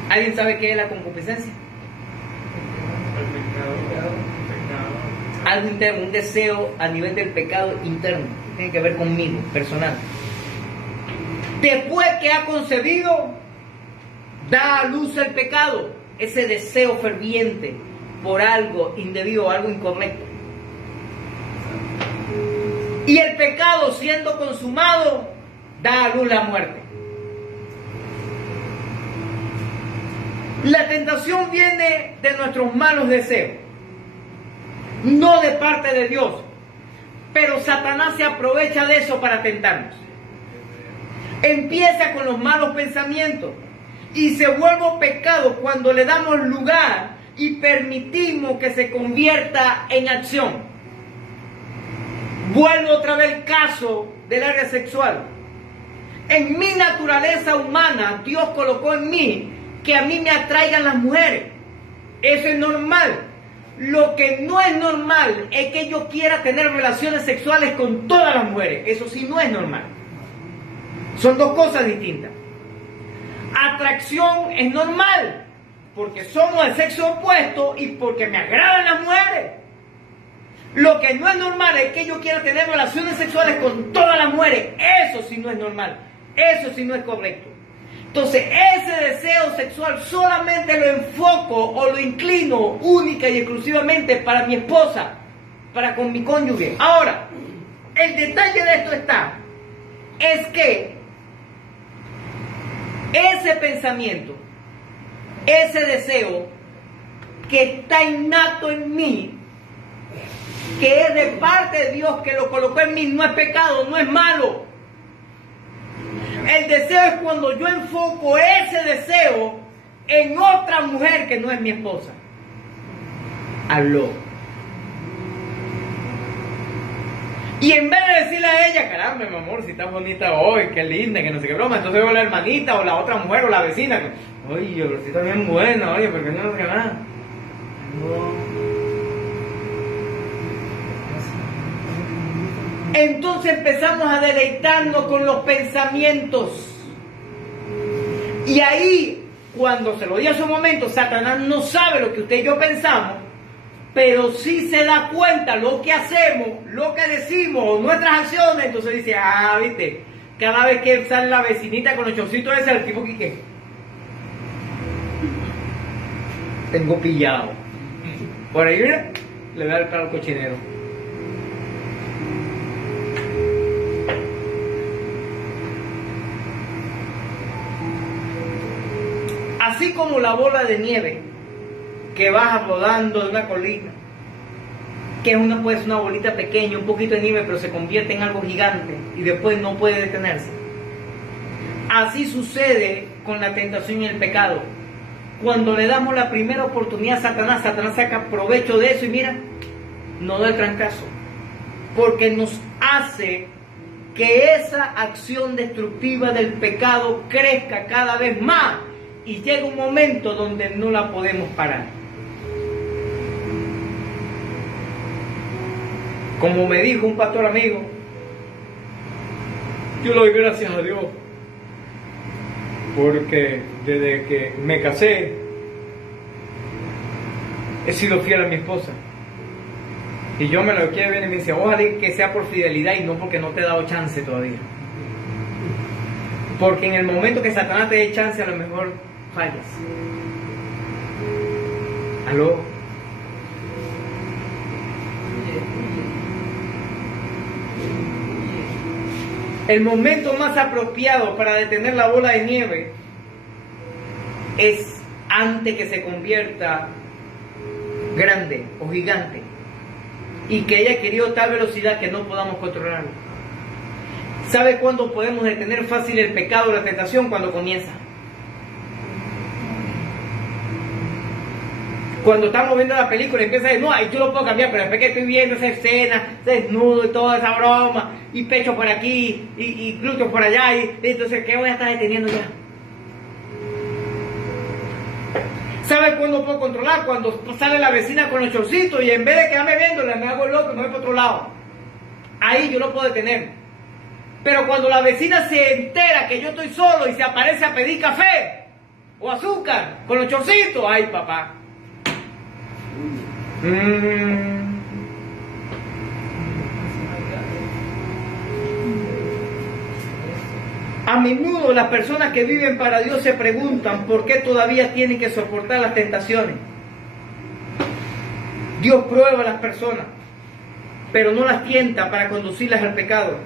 ¿alguien sabe qué es la concupiscencia? Algo interno, un deseo a nivel del pecado interno, tiene que ver conmigo, personal. Después que ha concebido, da a luz el pecado, ese deseo ferviente por algo indebido, algo incorrecto. Y el pecado, siendo consumado, da a luz la muerte. La tentación viene de nuestros malos deseos, no de parte de Dios, pero Satanás se aprovecha de eso para tentarnos. Empieza con los malos pensamientos y se vuelve pecado cuando le damos lugar y permitimos que se convierta en acción. Vuelvo otra vez el caso del área sexual. En mi naturaleza humana, Dios colocó en mí que a mí me atraigan las mujeres. Eso es normal. Lo que no es normal es que yo quiera tener relaciones sexuales con todas las mujeres. Eso sí no es normal. Son dos cosas distintas. Atracción es normal, porque somos el sexo opuesto y porque me agradan las mujeres. Lo que no es normal es que yo quiera tener relaciones sexuales con todas las mujeres. Eso sí no es normal. Eso sí no es correcto. Entonces, ese deseo sexual solamente lo enfoco o lo inclino única y exclusivamente para mi esposa, para con mi cónyuge. Ahora, el detalle de esto es que ese pensamiento, ese deseo que está innato en mí, que es de parte de Dios que lo colocó en mí, no es pecado, no es malo. El deseo es cuando yo enfoco ese deseo en otra mujer que no es mi esposa. Aló. Y en vez de decirle a ella, caramba, mi amor, si estás bonita hoy, qué linda, que no sé qué broma, entonces veo a la hermanita o la otra mujer o la vecina, que, oye, pero si está bien buena, oye, ¿por qué no sé nada? No. Entonces empezamos a deleitarnos con los pensamientos. Y ahí, cuando se lo di a su momento, Satanás no sabe lo que usted y yo pensamos, pero sí se da cuenta lo que hacemos, lo que decimos, nuestras acciones. Entonces dice, viste, cada vez que sale la vecinita con los chorcitos ese, el tipo que tengo pillado. Por ahí, mira, le voy a dar al cochinero. Así como la bola de nieve que baja rodando de una colina, que puede ser una bolita pequeña, un poquito de nieve, pero se convierte en algo gigante y después no puede detenerse. Así sucede con la tentación y el pecado. Cuando le damos la primera oportunidad a Satanás, Satanás saca provecho de eso y mira, no da el trancazo, porque nos hace que esa acción destructiva del pecado crezca cada vez más. Y llega un momento donde no la podemos parar. Como me dijo un pastor amigo, yo le doy gracias a Dios, porque desde que me casé, he sido fiel a mi esposa. Y yo me lo quiero ver y me dice, ojalá que sea por fidelidad y no porque no te he dado chance todavía. Porque en el momento que Satanás te dé chance, a lo mejor fallas. ¿Aló? El momento más apropiado para detener la bola de nieve es antes que se convierta grande o gigante y que haya adquirido tal velocidad que no podamos controlarlo. ¿Sabe cuándo podemos detener fácil el pecado o la tentación? Cuando comienza. Cuando estamos viendo la película y empieza a decir, no, yo lo puedo cambiar, pero después que estoy viendo esa escena, desnudo y toda esa broma, y pecho por aquí, y glúteos por allá, y entonces, ¿qué voy a estar deteniendo ya? ¿Sabe cuándo puedo controlar? Cuando sale la vecina con los chorcitos y en vez de quedarme viéndola, me hago el loco y me voy para otro lado. Ahí yo lo puedo detener. Pero cuando la vecina se entera que yo estoy solo y se aparece a pedir café o azúcar con los chorcitos, ay papá. A menudo las personas que viven para Dios se preguntan por qué todavía tienen que soportar las tentaciones. Dios prueba a las personas, pero no las tienta para conducirlas al pecado,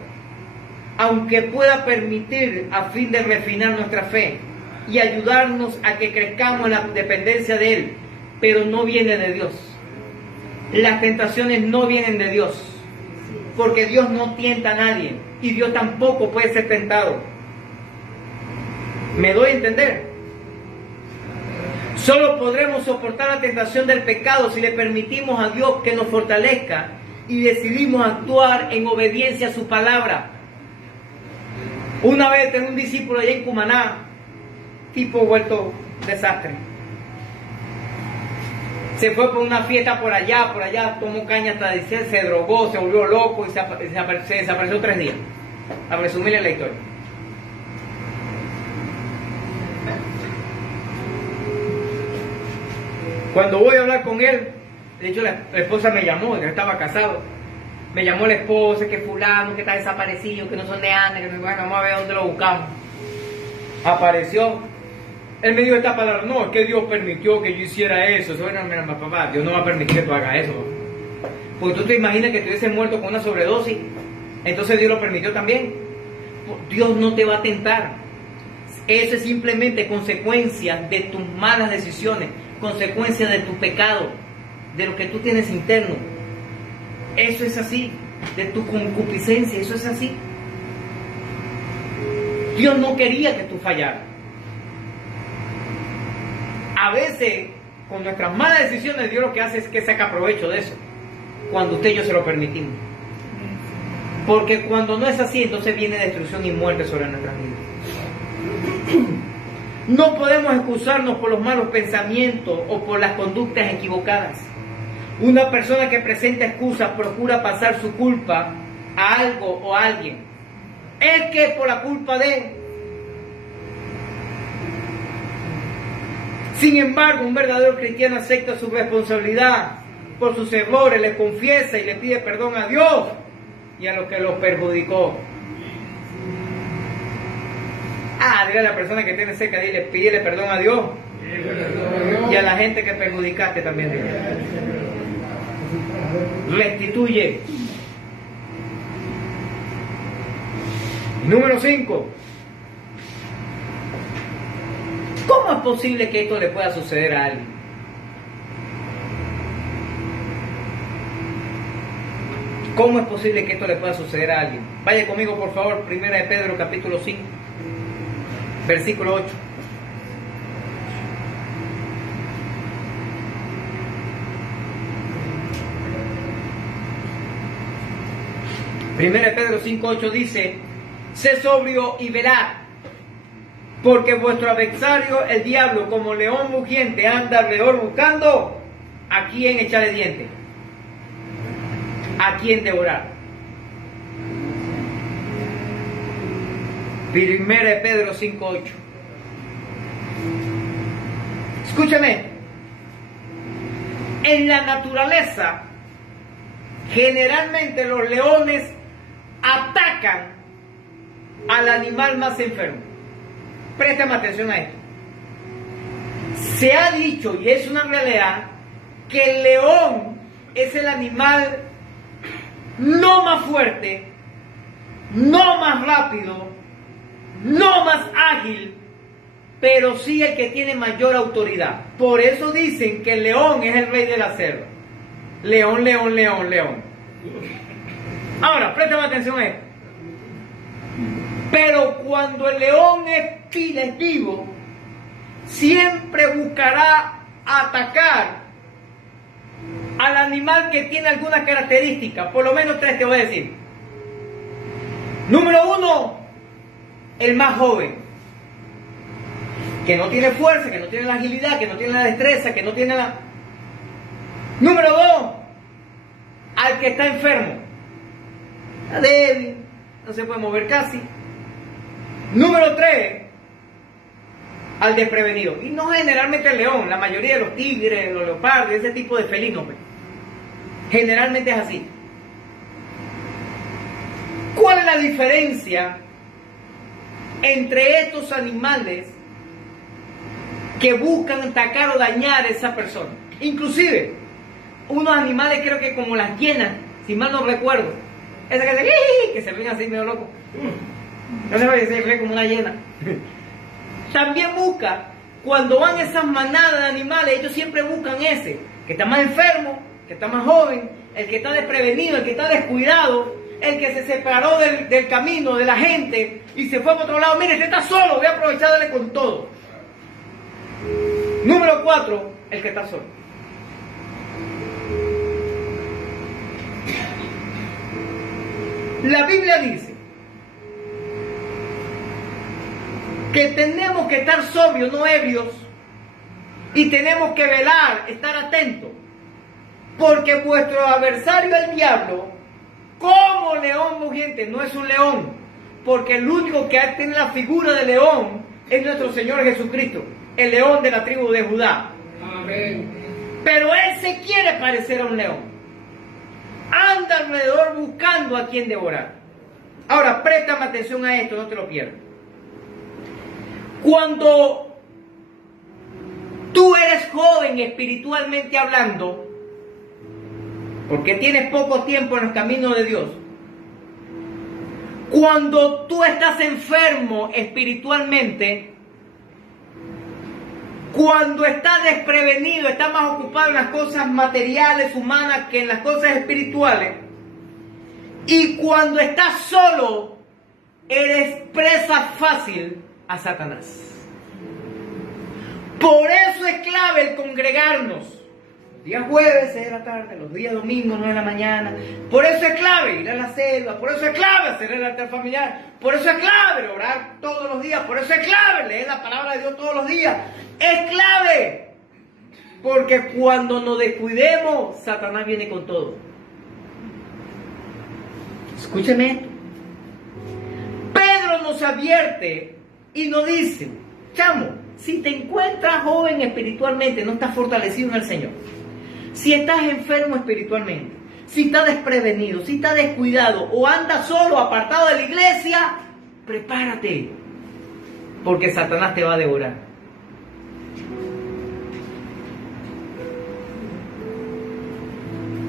aunque pueda permitir a fin de refinar nuestra fe y ayudarnos a que crezcamos en la dependencia de Él, pero no viene de Dios. Las tentaciones no vienen de Dios, porque Dios no tienta a nadie y Dios tampoco puede ser tentado. ¿Me doy a entender? Solo podremos soportar la tentación del pecado si le permitimos a Dios que nos fortalezca y decidimos actuar en obediencia a su palabra. Una vez tengo un discípulo allá en Cumaná, tipo vuelto desastre. Se fue por una fiesta por allá, tomó caña hasta decir, se drogó, se volvió loco y se desapareció 3 días. A resumirle la historia. Cuando voy a hablar con él, de hecho la esposa me llamó, que estaba casado. Me llamó la esposa, que fulano, que está desaparecido, que no son de Ana, que no, bueno, vamos a ver dónde lo buscamos. Apareció. Él me dijo esta palabra, no, es que Dios permitió que yo hiciera eso. Bueno, mira, papá, Dios no va a permitir que tú hagas eso. Porque tú te imaginas que te hubiese muerto con una sobredosis. Entonces Dios lo permitió también. Dios no te va a tentar. Eso es simplemente consecuencia de tus malas decisiones, consecuencia de tu pecado, de lo que tú tienes interno. Eso es así, de tu concupiscencia, eso es así. Dios no quería que tú fallaras. A veces, con nuestras malas decisiones, Dios lo que hace es que saca provecho de eso, cuando usted y yo se lo permitimos. Porque cuando no es así, entonces viene destrucción y muerte sobre nuestras vidas. No podemos excusarnos por los malos pensamientos o por las conductas equivocadas. Una persona que presenta excusas procura pasar su culpa a algo o a alguien. Es que por la culpa de... Sin embargo, un verdadero cristiano acepta su responsabilidad por sus errores, le confiesa y le pide perdón a Dios y a los que los perjudicó. Dile a la persona que tiene cerca, pídele perdón a Dios y a la gente que perjudicaste también. Dile. Restituye. Número 5. ¿Cómo es posible que esto le pueda suceder a alguien? ¿Cómo es posible que esto le pueda suceder a alguien? Vaya conmigo, por favor, 1 de Pedro, capítulo 5, versículo 8. Primera de Pedro 5:8 dice: sé sobrio y velad, porque vuestro adversario, el diablo, como león rugiente, anda alrededor buscando a quien echarle dientes, a quien devorar. Primera de Pedro 5:8. Escúchame. En la naturaleza, generalmente los leones atacan al animal más enfermo. Préstame atención a esto. Se ha dicho, y es una realidad, que el león es el animal no más fuerte, no más rápido, no más ágil, pero sí el que tiene mayor autoridad. Por eso dicen que el león es el rey de la selva. León, león, león, león. Ahora, préstame atención a esto. Pero cuando el león es vivo, siempre buscará atacar al animal que tiene alguna característica. Por lo menos 3 te voy a decir. Número 1, el más joven, que no tiene fuerza, que no tiene la agilidad, que no tiene la destreza, que no tiene la... Número 2, al que está enfermo, está débil, no se puede mover casi. Número 3, al desprevenido. Y no generalmente el león, la mayoría de los tigres, los leopardos, ese tipo de felinos, pues. Generalmente es así. ¿Cuál es la diferencia entre estos animales que buscan atacar o dañar a esa persona? Inclusive, unos animales creo que como las hienas, si mal no recuerdo, esa que se ven así medio loco, no se ve como una hiena. También busca, cuando van esas manadas de animales, ellos siempre buscan ese, que está más enfermo, que está más joven, el que está desprevenido, el que está descuidado, el que se separó del camino, de la gente, y se fue por otro lado. Mire, este está solo, voy a aprovechar de darle con todo. Número 4, el que está solo. La Biblia dice que tenemos que estar sobrios, no ebrios, y tenemos que velar, estar atentos, porque vuestro adversario, el diablo, como león mugiente, no es un león, porque el único que tiene la figura de león es nuestro Señor Jesucristo, el león de la tribu de Judá. Amén. Pero él se quiere parecer a un león. Anda alrededor buscando a quien devorar. Ahora, préstame atención a esto, no te lo pierdas. Cuando tú eres joven espiritualmente hablando, porque tienes poco tiempo en los caminos de Dios, cuando tú estás enfermo espiritualmente, cuando estás desprevenido, estás más ocupado en las cosas materiales, humanas, que en las cosas espirituales, y cuando estás solo, eres presa fácil a Satanás. Por eso es clave el congregarnos. Los días jueves, 6 de la tarde, los días domingos, 9 de la mañana. Por eso es clave ir a la selva, por eso es clave hacer el altar familiar, por eso es clave orar todos los días, por eso es clave leer la palabra de Dios todos los días. Es clave, porque cuando nos descuidemos, Satanás viene con todo. Escúcheme esto. Pedro nos advierte y nos dice, chamo, si te encuentras joven espiritualmente, no estás fortalecido en el Señor, si estás enfermo espiritualmente, si estás desprevenido, si estás descuidado o andas solo, apartado de la iglesia, prepárate, porque Satanás te va a devorar.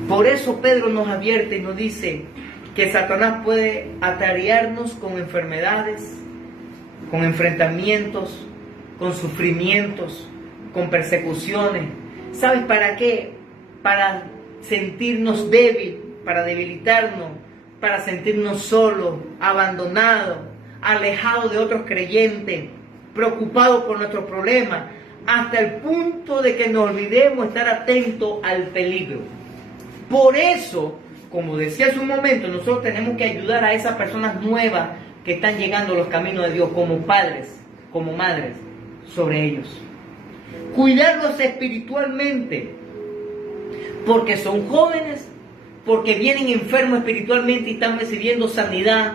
Por eso Pedro nos advierte y nos dice que Satanás puede atarearnos con enfermedades, con enfrentamientos, con sufrimientos, con persecuciones. ¿Sabes para qué? Para sentirnos débiles, para debilitarnos, para sentirnos solos, abandonados, alejados de otros creyentes, preocupados por nuestros problemas, hasta el punto de que nos olvidemos estar atentos al peligro. Por eso, como decía hace un momento, nosotros tenemos que ayudar a esas personas nuevas que están llegando a los caminos de Dios, como padres, como madres, sobre ellos. Cuidarlos espiritualmente, porque son jóvenes, porque vienen enfermos espiritualmente y están recibiendo sanidad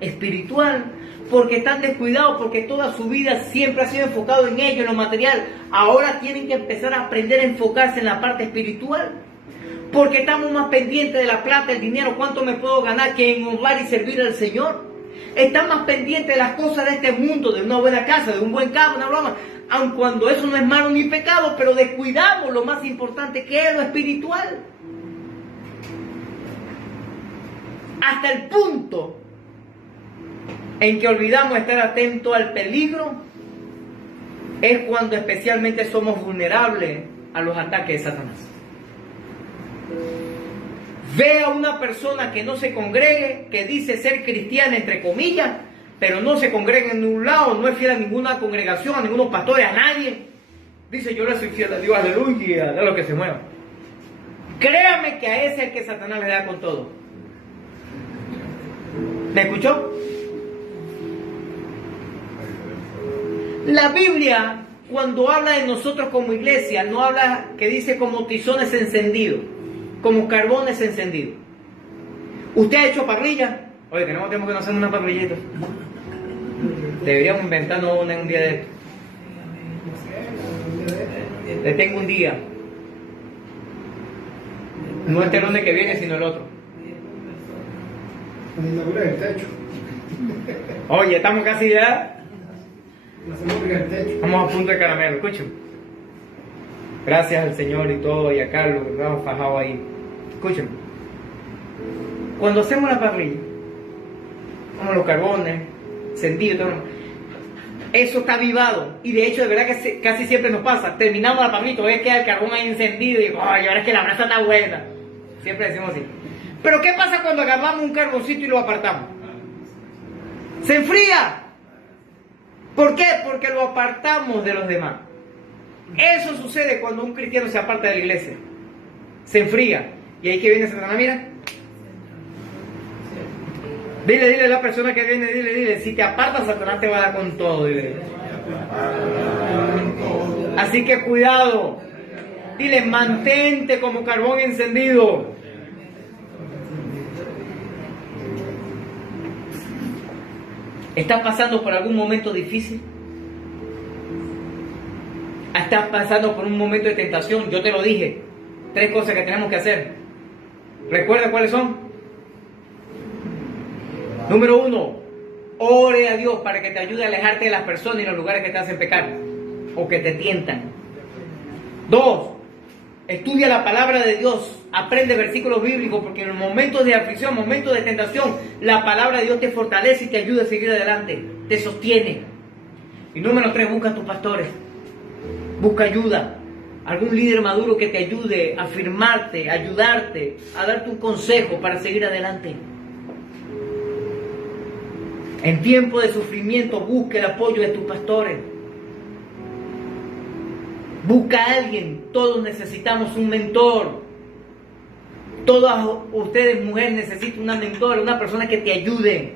espiritual, porque están descuidados, porque toda su vida siempre ha sido enfocado en ello, en lo material. Ahora tienen que empezar a aprender a enfocarse en la parte espiritual, porque estamos más pendientes de la plata, el dinero, cuánto me puedo ganar, que en honrar y servir al Señor. Están más pendientes de las cosas de este mundo, de una buena casa, de un buen carro, una broma, aun cuando eso no es malo ni pecado, pero descuidamos lo más importante, que es lo espiritual. Hasta el punto en que olvidamos estar atentos al peligro, es cuando especialmente somos vulnerables a los ataques de Satanás. Ve a una persona que no se congregue, que dice ser cristiana entre comillas, pero no se congrega en ningún lado, no es fiel a ninguna congregación, a ningunos pastores, a nadie. Dice, yo le soy fiel a Dios, aleluya, da lo que se mueva. Créame que a ese es el que Satanás le da con todo. ¿Me escuchó? La Biblia, cuando habla de nosotros como iglesia, no habla que dice como tizones encendidos, como carbones encendidos. ¿Usted ha hecho parrilla? Oye, tenemos tiempo que no hacemos una parrillita. Deberíamos inventarnos una en un día de esto. Le tengo un día. No este lunes que viene, sino el otro. Inaugura el techo. Oye, estamos casi ya. Inaugura el techo. Estamos a punto de caramelo, escuchen. Gracias al Señor y todo, y a Carlos, que nos hemos fajado ahí. Escuchen. Cuando hacemos la parrilla, como los carbones, encendidos, todo, eso está avivado. Y de hecho, de verdad que casi siempre nos pasa. Terminamos la parrilla, ves que el carbón ahí encendido y ay, ahora es que la brasa está buena. Siempre decimos así. Pero ¿qué pasa cuando agarramos un carboncito y lo apartamos? Se enfría. ¿Por qué? Porque lo apartamos de los demás. Eso sucede cuando un cristiano se aparta de la iglesia. Se enfría. Y ahí que viene Satanás, mira. Dile a la persona que viene, dile, si te apartas, Satanás te va a dar con todo, dile. Así que cuidado. Dile, mantente como carbón encendido. ¿Estás pasando por algún momento difícil? ¿Estás pasando por un momento de tentación? Yo te lo dije. 3 cosas que tenemos que hacer. ¿Recuerda cuáles son? Número 1, ore a Dios para que te ayude a alejarte de las personas y los lugares que te hacen pecar o que te tientan. 2, estudia la palabra de Dios, aprende versículos bíblicos, porque en los momentos de aflicción, momentos de tentación, la palabra de Dios te fortalece y te ayuda a seguir adelante, te sostiene. Y número 3, busca a tus pastores, busca ayuda, algún líder maduro que te ayude a afirmarte, a ayudarte, a darte un consejo para seguir adelante. En tiempo de sufrimiento, busca el apoyo de tus pastores. Busca a alguien. Todos necesitamos un mentor. Todas ustedes, mujeres, necesitan una mentora, una persona que te ayude.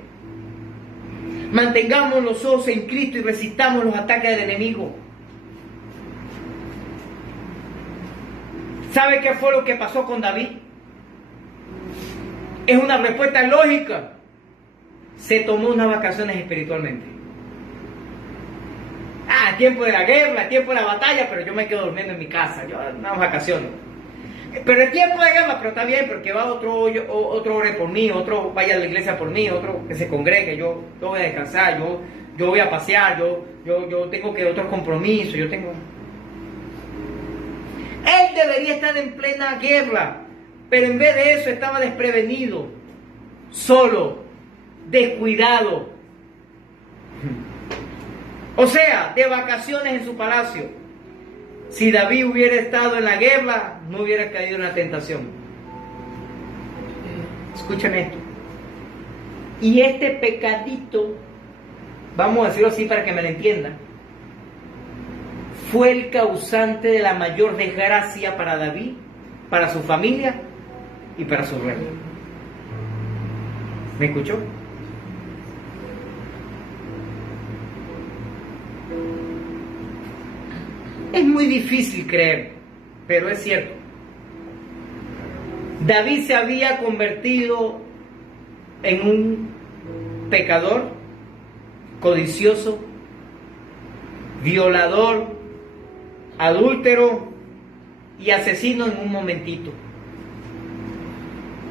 Mantengamos los ojos en Cristo y resistamos los ataques del enemigo. ¿Sabe qué fue lo que pasó con David? Es una respuesta lógica. Se tomó unas vacaciones espiritualmente. Tiempo de la guerra, tiempo de la batalla, pero yo me quedo durmiendo en mi casa, yo unas vacaciones. Pero el tiempo de guerra, pero está bien, porque va otro ore por mí, otro vaya a la iglesia por mí, otro que se congregue, yo voy a descansar, yo voy a pasear, yo tengo que otros compromisos, yo tengo... Él debería estar en plena guerra, pero en vez de eso estaba desprevenido, solo, descuidado. O sea, de vacaciones en su palacio. Si David hubiera estado en la guerra, no hubiera caído en la tentación. Escuchen esto. Y este pecadito, vamos a decirlo así para que me lo entiendan, fue el causante de la mayor desgracia para David, para su familia y para su reino. ¿Me escuchó? Es muy difícil creer, pero es cierto. David se había convertido en un pecador, codicioso, violador, adúltero y asesino en un momentito.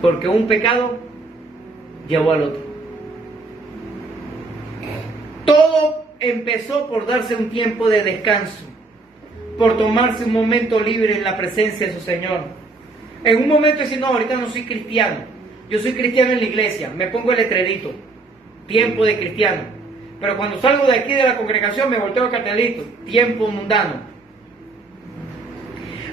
Porque un pecado llevó al otro. Todo empezó por darse un tiempo de descanso, por tomarse un momento libre en la presencia de su Señor. En un momento decir, no, ahorita no soy cristiano, yo soy cristiano en la iglesia, me pongo el letrerito, tiempo de cristiano. Pero cuando salgo de aquí de la congregación me volteo el cartelito, tiempo mundano.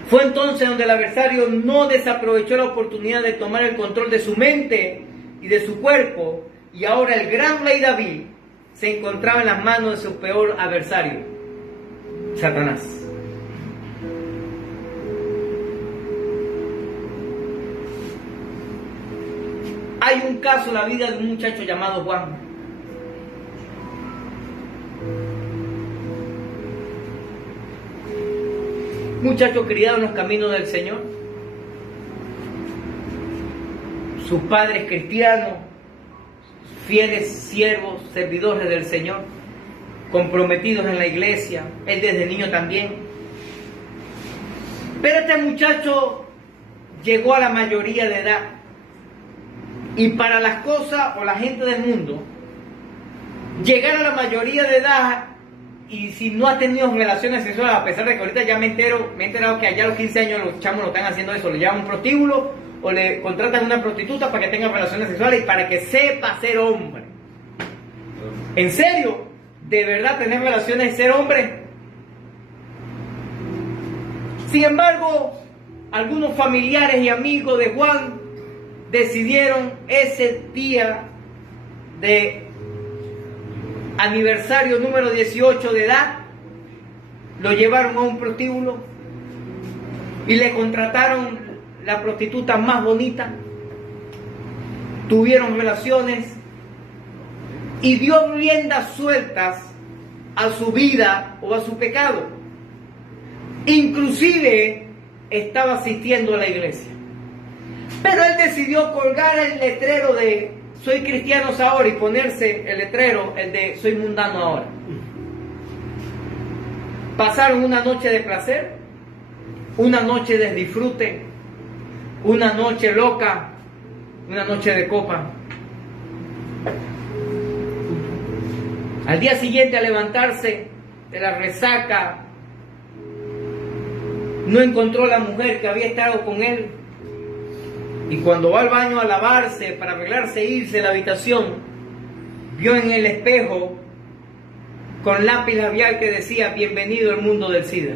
Fue entonces donde el adversario no desaprovechó la oportunidad de tomar el control de su mente y de su cuerpo, y ahora el gran rey David se encontraba en las manos de su peor adversario, Satanás. Hay un caso en la vida de un muchacho llamado Juan. Muchacho criado en los caminos del Señor. Sus padres cristianos, fieles siervos, servidores del Señor, comprometidos en la iglesia, él desde niño también. Pero este muchacho llegó a la mayoría de edad, y para las cosas o la gente del mundo, llegar a la mayoría de edad, y si no ha tenido relaciones sexuales, a pesar de que ahorita ya me he enterado que allá a los 15 años los chamos lo están haciendo eso, le llevan un prostíbulo o le contratan una prostituta para que tenga relaciones sexuales y para que sepa ser hombre. ¿En serio? ¿De verdad tener relaciones y ser hombre? Sin embargo, algunos familiares y amigos de Juan decidieron ese día de aniversario número 18 de edad, lo llevaron a un prostíbulo y le contrataron la prostituta más bonita, tuvieron relaciones y dio riendas sueltas a su vida o a su pecado. Inclusive estaba asistiendo a la iglesia, pero él decidió colgar el letrero de soy cristiano ahora y ponerse el letrero, el de soy mundano ahora. Pasaron una noche de placer, una noche de disfrute, una noche loca, una noche de copa. Al día siguiente, al levantarse de la resaca, no encontró a la mujer que había estado con él. Y cuando va al baño a lavarse, para arreglarse e irse de la habitación, vio en el espejo con lápiz labial que decía bienvenido al mundo del SIDA.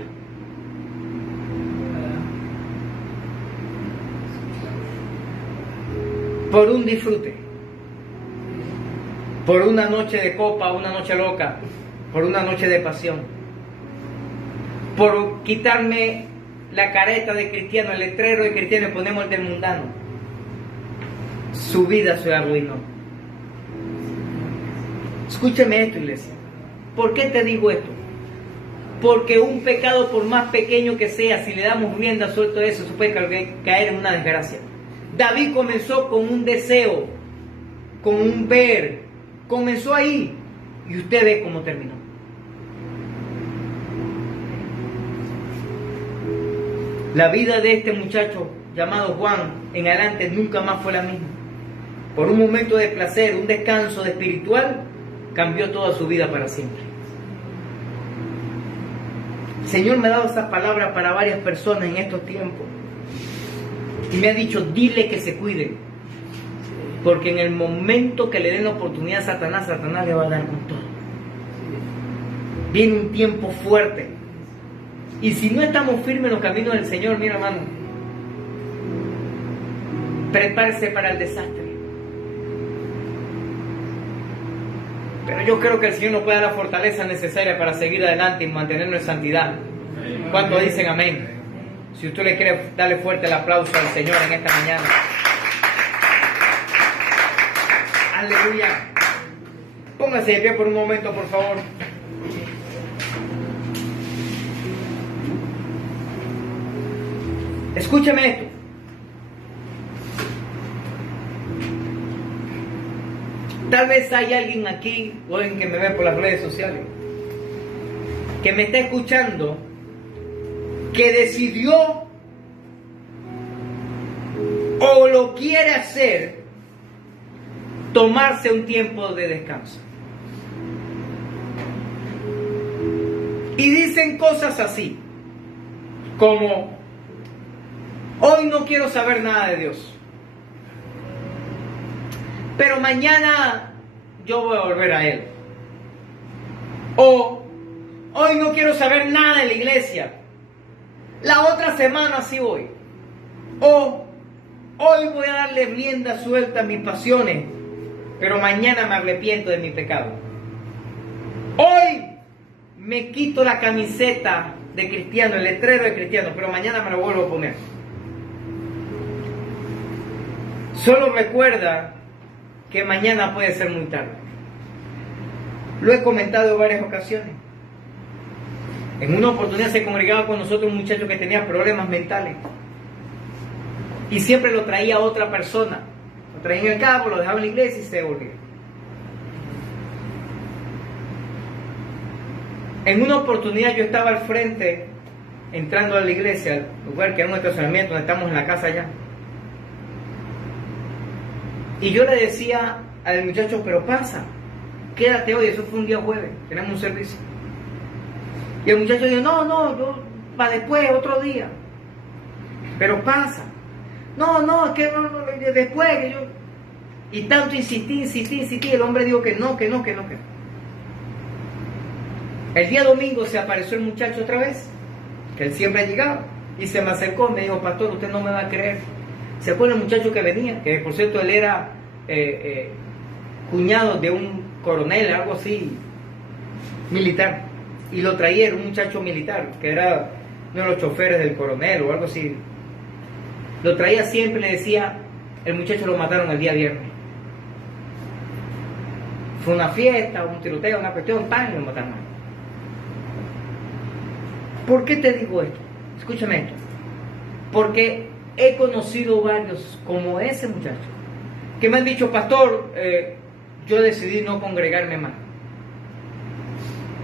Por un disfrute, por una noche de copa, una noche loca, por una noche de pasión, por quitarme la careta de cristiano, el letrero de cristiano y ponemos el del mundano, su vida se arruinó. Escúcheme esto, iglesia. ¿Por qué te digo esto? Porque un pecado, por más pequeño que sea, si le damos rienda suelta a eso, se puede caer en una desgracia. David comenzó con un deseo, con un ver, comenzó ahí, y usted ve cómo terminó. La vida de este muchacho llamado Juan en adelante nunca más fue la misma. Por un momento de placer, un descanso de espiritual, cambió toda su vida para siempre. El Señor me ha dado estas palabras para varias personas en estos tiempos. Y me ha dicho, dile que se cuiden. Porque en el momento que le den la oportunidad a Satanás, Satanás le va a dar con todo. Viene un tiempo fuerte. Y si no estamos firmes en los caminos del Señor, mira hermano, prepárese para el desastre. Pero yo creo que el Señor nos puede dar la fortaleza necesaria para seguir adelante y mantenernos en santidad. ¿Cuántos dicen amén? Si usted le quiere darle fuerte el aplauso al Señor en esta mañana. Aleluya. Póngase de pie por un momento, por favor. Escúchame esto. Tal vez hay alguien aquí, o alguien que me ve por las redes sociales, que me está escuchando, que decidió o lo quiere hacer, tomarse un tiempo de descanso. Y dicen cosas así, como, hoy no quiero saber nada de Dios, pero mañana yo voy a volver a Él. O, hoy no quiero saber nada de la iglesia, la otra semana sí voy. O, hoy voy a darle rienda suelta a mis pasiones, pero mañana me arrepiento de mi pecado. Hoy me quito la camiseta de cristiano, el letrero de cristiano, pero mañana me lo vuelvo a poner. Solo recuerda que mañana puede ser muy tarde. Lo he comentado en varias ocasiones. En una oportunidad se congregaba con nosotros un muchacho que tenía problemas mentales. Y siempre lo traía a otra persona. Lo traía en el campo, lo dejaba en la iglesia y se volvía. En una oportunidad yo estaba al frente, entrando a la iglesia, al lugar que era un estacionamiento donde estamos en la casa allá. Y yo le decía al muchacho, pero pasa, quédate hoy, eso fue un día jueves, tenemos un servicio. Y el muchacho dijo, no, yo para después, otro día. Pero pasa. No, es que no, después que yo... Y tanto insistí, el hombre dijo que no. El día domingo se apareció el muchacho otra vez, que él siempre llegaba, y se me acercó, me dijo, pastor, usted no me va a creer. ¿Se acuerda el muchacho que venía? Que por cierto él era cuñado de un coronel, algo así, militar. Y lo traía, era un muchacho militar, que era uno de los choferes del coronel o algo así. Lo traía siempre, le decía, el muchacho lo mataron el día viernes. Fue una fiesta, un tiroteo, una cuestión, ¡pam! Y lo mataron. ¿Por qué te digo esto? Escúchame esto. Porque he conocido varios como ese muchacho que me han dicho, pastor, yo decidí no congregarme más.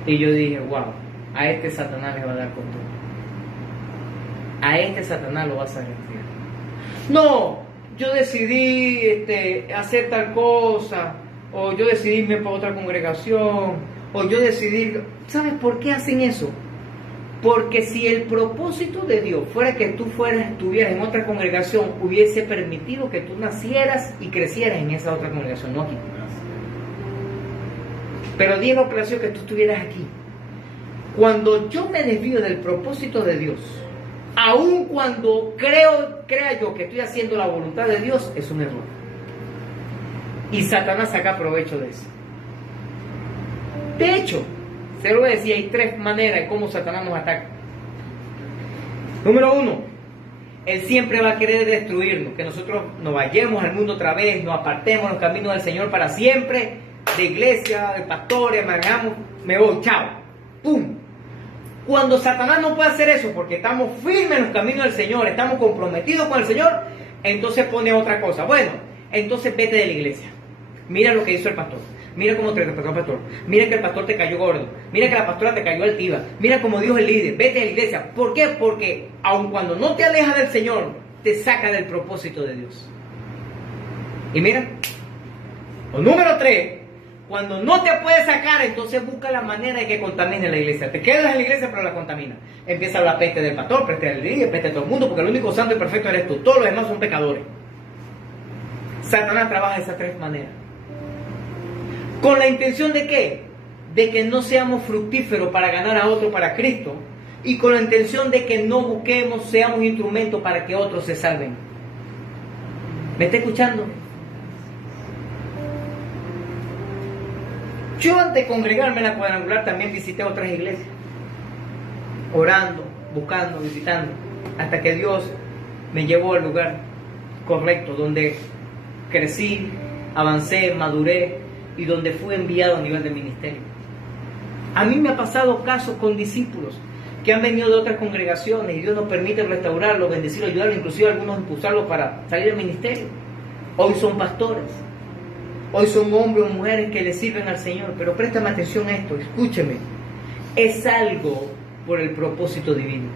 Y yo dije, wow, a este Satanás le va a dar con todo. A este Satanás lo va a sacar. No, yo decidí hacer tal cosa, o yo decidí irme para otra congregación, o yo decidí... ¿Sabes por qué hacen eso? Porque si el propósito de Dios fuera que tú estuvieras en otra congregación, hubiese permitido que tú nacieras y crecieras en esa otra congregación, no aquí. Pero Dios no plació que tú estuvieras aquí. Cuando yo me desvío del propósito de Dios, aun cuando crea yo que estoy haciendo la voluntad de Dios, es un error. Y Satanás saca provecho de eso. De hecho, se lo decía, hay tres maneras de cómo Satanás nos ataca. Número 1, él siempre va a querer destruirnos, que nosotros nos vayamos al mundo otra vez, nos apartemos los caminos del Señor para siempre, de iglesia, de pastores, me voy, chao, ¡pum! Cuando Satanás no puede hacer eso, porque estamos firmes en los caminos del Señor, estamos comprometidos con el Señor, entonces pone otra cosa. Bueno, entonces vete de la iglesia. Mira lo que hizo el pastor. Mira cómo te trató el pastor. Mira que el pastor te cayó gordo. Mira que la pastora te cayó altiva. Mira cómo Dios es el líder. Vete a la iglesia. ¿Por qué? Porque aun cuando no te alejas del Señor, te saca del propósito de Dios. Y mira, o número 3, cuando no te puede sacar, entonces busca la manera de que contamine la iglesia. Te quedas en la iglesia, pero la contamina. Empieza la peste del pastor, peste del líder, peste de todo el mundo, porque el único santo y perfecto eres tú. Todos los demás son pecadores. Satanás trabaja de esas tres maneras. ¿Con la intención de qué? De que no seamos fructíferos para ganar a otro para Cristo. Y con la intención de que no busquemos, seamos instrumentos para que otros se salven. ¿Me está escuchando? Yo antes de congregarme en la cuadrangular también visité otras iglesias. Orando, buscando, visitando. Hasta que Dios me llevó al lugar correcto, donde crecí, avancé, maduré y donde fui enviado a nivel de ministerio. A mí me ha pasado casos con discípulos que han venido de otras congregaciones y Dios nos permite restaurarlos, bendecirlos, ayudarlos, inclusive a algunos impulsarlos para salir del ministerio. Hoy son pastores, hoy son hombres o mujeres que le sirven al Señor. Pero préstame atención a esto, escúcheme, es algo por el propósito divino.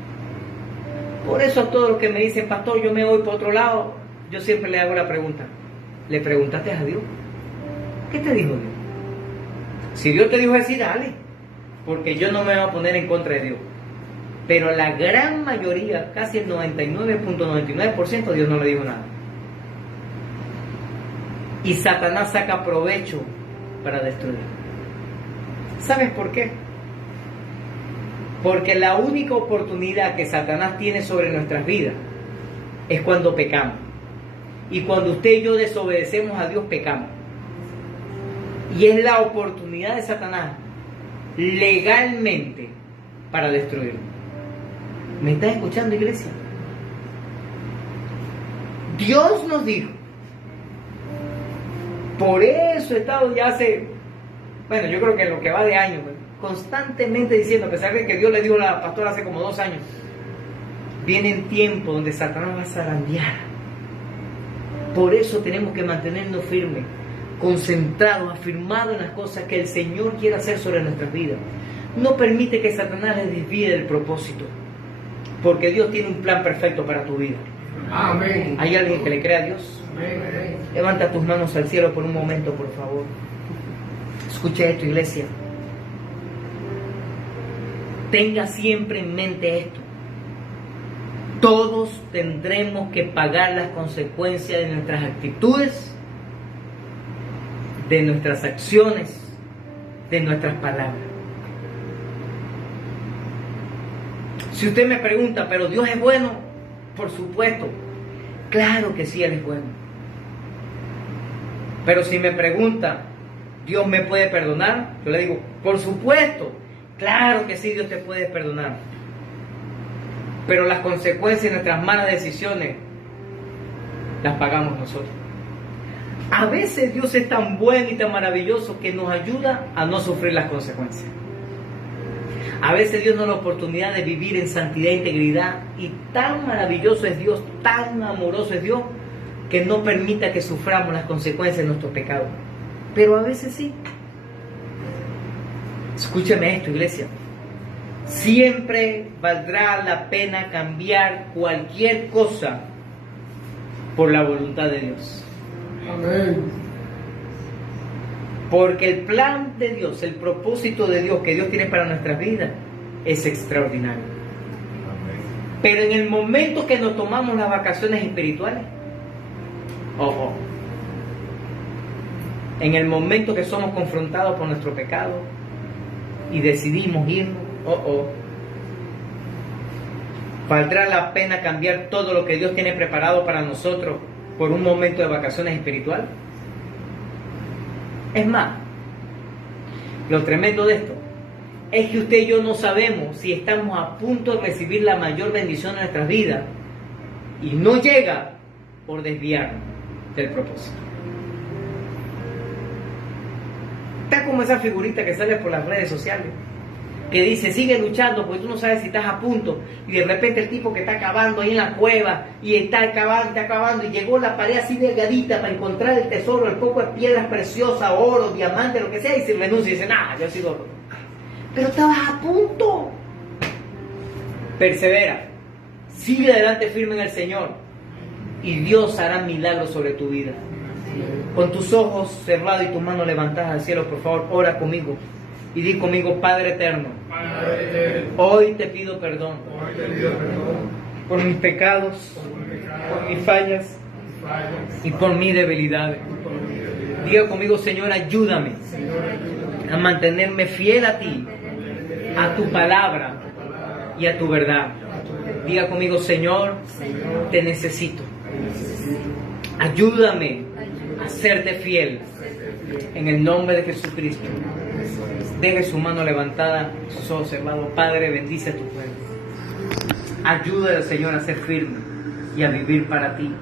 Por eso a todos los que me dicen, pastor, yo me voy por otro lado, yo siempre le hago la pregunta, ¿le preguntaste a Dios? ¿Qué te dijo Dios? Si Dios te dijo así, dale, porque yo no me voy a poner en contra de Dios. Pero la gran mayoría, casi el 99.99%, Dios no le dijo nada. Y Satanás saca provecho para destruir. ¿Sabes por qué? Porque la única oportunidad que Satanás tiene sobre nuestras vidas es cuando pecamos. Y cuando usted y yo desobedecemos a Dios, pecamos. Y es la oportunidad de Satanás legalmente para destruirnos. ¿Me estás escuchando, iglesia? Dios nos dijo. Por eso he estado ya hace, bueno, yo creo que en lo que va de años, constantemente diciendo, a pesar de que Dios le dijo a la pastora hace como 2 años, vienen tiempos donde Satanás va a zarandear. Por eso tenemos que mantenernos firmes, concentrados, afirmados en las cosas que el Señor quiere hacer sobre nuestras vidas. No permite que Satanás les desvíe del propósito, porque Dios tiene un plan perfecto para tu vida. Amén. ¿Hay alguien que le crea a Dios? Amén. Levanta tus manos al cielo por un momento, por favor. Escucha esto, iglesia. Tenga siempre en mente esto. Todos tendremos que pagar las consecuencias de nuestras actitudes, de nuestras acciones, de nuestras palabras. Si usted me pregunta, ¿pero Dios es bueno? Por supuesto. Claro que sí, Él es bueno. Pero si me pregunta, ¿Dios me puede perdonar? Yo le digo, por supuesto. Claro que sí, Dios te puede perdonar. Pero las consecuencias de nuestras malas decisiones las pagamos nosotros. A veces Dios es tan bueno y tan maravilloso que nos ayuda a no sufrir las consecuencias. A veces Dios nos da la oportunidad de vivir en santidad e integridad, y tan maravilloso es Dios, tan amoroso es Dios, que no permita que suframos las consecuencias de nuestros pecados. Pero a veces sí. Escúcheme esto, iglesia. Siempre valdrá la pena cambiar cualquier cosa por la voluntad de Dios. Amén. Porque el plan de Dios, el propósito de Dios que Dios tiene para nuestras vidas es extraordinario. Pero en el momento que nos tomamos las vacaciones espirituales, ojo, en el momento que somos confrontados por nuestro pecado y decidimos irnos, ¿valdrá la pena cambiar todo lo que Dios tiene preparado para nosotros por un momento de vacaciones espirituales? Es más, lo tremendo de esto es que usted y yo no sabemos si estamos a punto de recibir la mayor bendición de nuestras vidas y no llega por desviarnos del propósito. Está como esa figurita que sale por las redes sociales, que dice, sigue luchando porque tú no sabes si estás a punto, y de repente el tipo que está cavando ahí en la cueva, y está cavando, y llegó la pared así delgadita para encontrar el tesoro, el poco de piedras preciosas, oro, diamante, lo que sea, y se renuncia y dice, nah, yo he sido loco. Pero estabas a punto. Persevera, sigue adelante firme en el Señor, y Dios hará milagros sobre tu vida. Con tus ojos cerrados y tus manos levantadas al cielo, por favor, ora conmigo y di conmigo, Padre eterno, hoy te pido perdón por mis pecados, por mis fallas y por mi debilidad. Diga conmigo, Señor, ayúdame a mantenerme fiel a ti, a tu palabra y a tu verdad. Diga conmigo, Señor, te necesito. Ayúdame a serte fiel. En el nombre de Jesucristo. Deje su mano levantada, sus ojos cerrados. Padre, bendice a tu pueblo. Ayuda al Señor a ser firme y a vivir para ti.